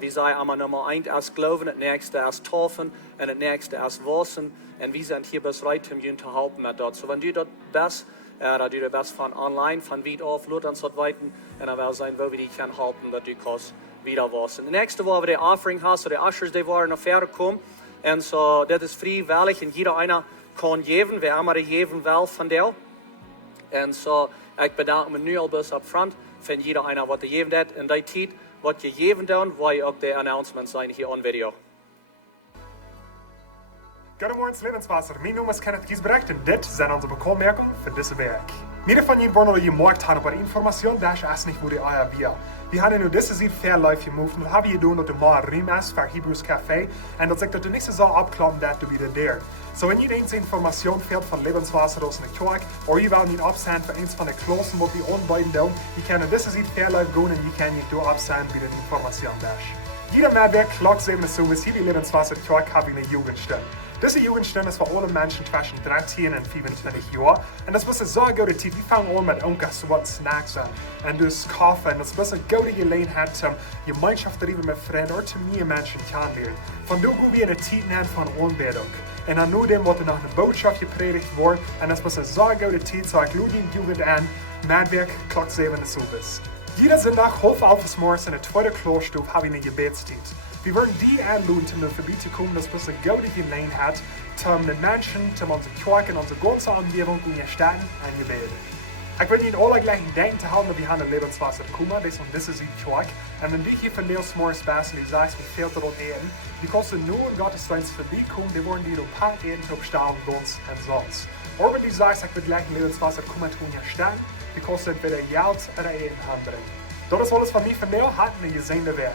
Wir sagen einmal Nummer 1 als Glauben, das nächste als Taufen und das nächste als Wissen. Und wir sind hier bereit, um Jüngern zu helfen mit dort. So, wenn du dort bist, oder du bist von online, von weit auf, lud uns dort weiten, und dann will sein, wo wir dich kann helfen, dass du kannst wieder wissen. Die nächste Woche, die Offering hast, so die Ushers, die waren noch fertig gekommen. Und so, das ist freiwillig, und jeder einer kann geben, wer immer geben will von dir. Und so, ich bedanke mich nur bis up front, für jeder einer, was geben hat in der Zeit. Wat je geven dan, waar je ook de announcements zijn hier on video. Goedemorgen, Lebenswasser. Mijn naam is Kenneth Giesbrecht en dit zijn onze bekommerkingen voor deze week. Meer van jullie wollen gemerkt hebben über die Information, das ist nicht, wo die Eier wir. Wir haben nur diese Zeit fair live gemoved und haben gedacht, dass du mal Rimas für Hebrews Café und dass ich das nicht so abklappen, dass du wieder der. So, wenn ihr diese Information fehlt von Lebenswasser aus der Kirche, oder ihr wollt ihn absenden für eins von den Klassen, was wir anbieten tun, ihr könnt in diese Zeit fair live gehen und ihr könnt nicht durch absenden, wie die Information ist. Jeder Mehrwerk klagt eben so, wie hier die Lebenswasser Kirche haben eine Jugendstunde. Diese Jugendstunde ist für alle Menschen zwischen 13 und 25 Jahren. Und das ist eine so gute Zeit. Wir fangen an mit irgendwas Snacks an. Und das Kaffee. Und das ist eine gute Gelegenheit, Gemeinschaft darüber mit Freunden oder zu mehr Menschen kennenzulernen. Von da gehen wir eine Zeit von Anbetung. Und dann nur dem, was nach einer Botschaft gepredigt wird. Und das ist eine so gute Zeit, so ich lade die Jugend an. Mehrwerk klagt 7 Uhr. Jeder Sonntag, halb 11 morgens in der zweiten Klosterstufe, habe ich eine Gebetszeit. Wir werden die einladen, um vorbeizukommen, dass wir eine gute Gelegenheit haben, den Menschen, um unsere Kirche und unsere ganze Umgebung und ihre Städte angebeten. Ich will Ihnen alle gleich denken zu haben, dass wir haben ein Lebenswasser bekommen, das ist die Kirche. Und wenn du hier von dir morgens bist und du sagst, wie fehlt dir dort eten, die kannst du nur in Gottesdienst vorbeikommen, die wollen dir ein paar Eten aufstellen, ganz und sonst. Oder wenn du sagst, ich will gleich ein Lebenswasser bekommen, tun hier Städte, die kannst du entweder Geld oder Eten haben. Das ist alles von mir, von dir, hat ein gesehenes Werk.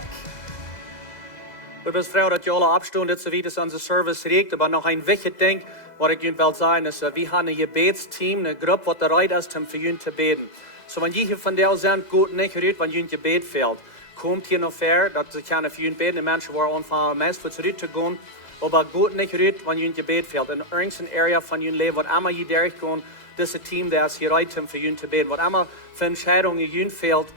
Wir bist froh, dass ihr alle abstehen, dass wie das unser Service regt. Aber noch ein wichtiges Ding, was ich Ihnen will sagen, ist, wir haben ein Gebetsteam, eine Gruppe, die bereit ist, für ihn zu beten. So, wenn ihr hier von der sind, gut nicht rührt, wenn ihr ein Gebet fehlt. kommt hier noch fair, dass sie können für ihn beten. Die Menschen waren anfangen, meist für zurück zu gehen. Aber gut nicht rührt, wenn ihr Gebet fehlt. In irgendeiner Area von ihrem Leben, was immer ihr durchgehen, das Team, der ist hier heute für ihn zu beten. Was immer für Entscheidungen ihr fehlt,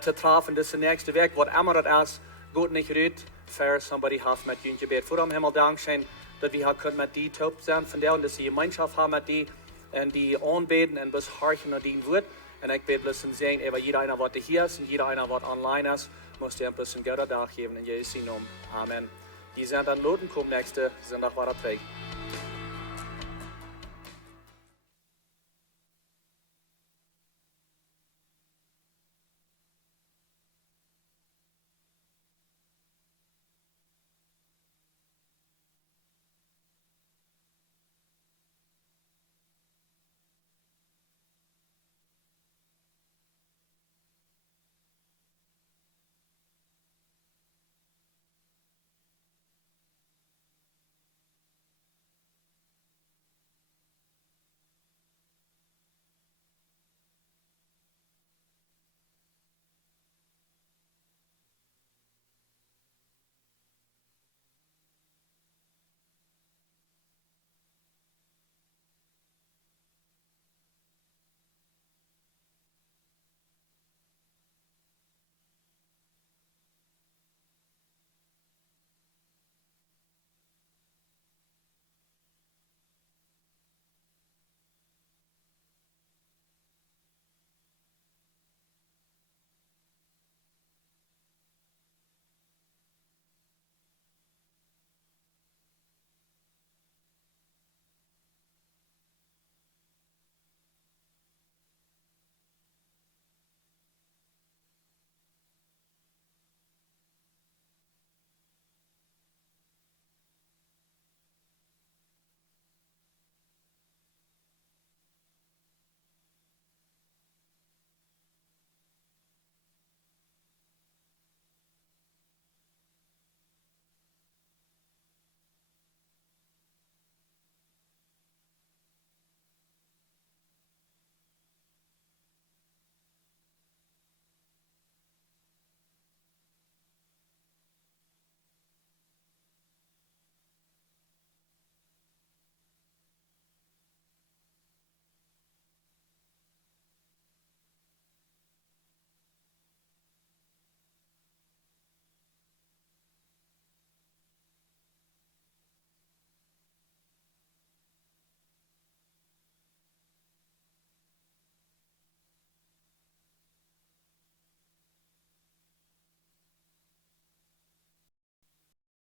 zu treffen, das ist der nächste Weg. Was immer das ist, gut nicht rührt, fair somebody hat mit ihr Gebet. Vor dem Himmel Dankeschön, dass wir hier mit die taub sein von der und dass sie Gemeinschaft haben mit die und die anbeten und bis horchen und dienen wird. Und ich bete bloß sehen, aber jeder einer, was hier ist und jeder einer, was online ist, muss dir ein bisschen Geld geben in Jesu Namen. Amen. Die sind dann Loten kommen nächste Sonntag war der Träg.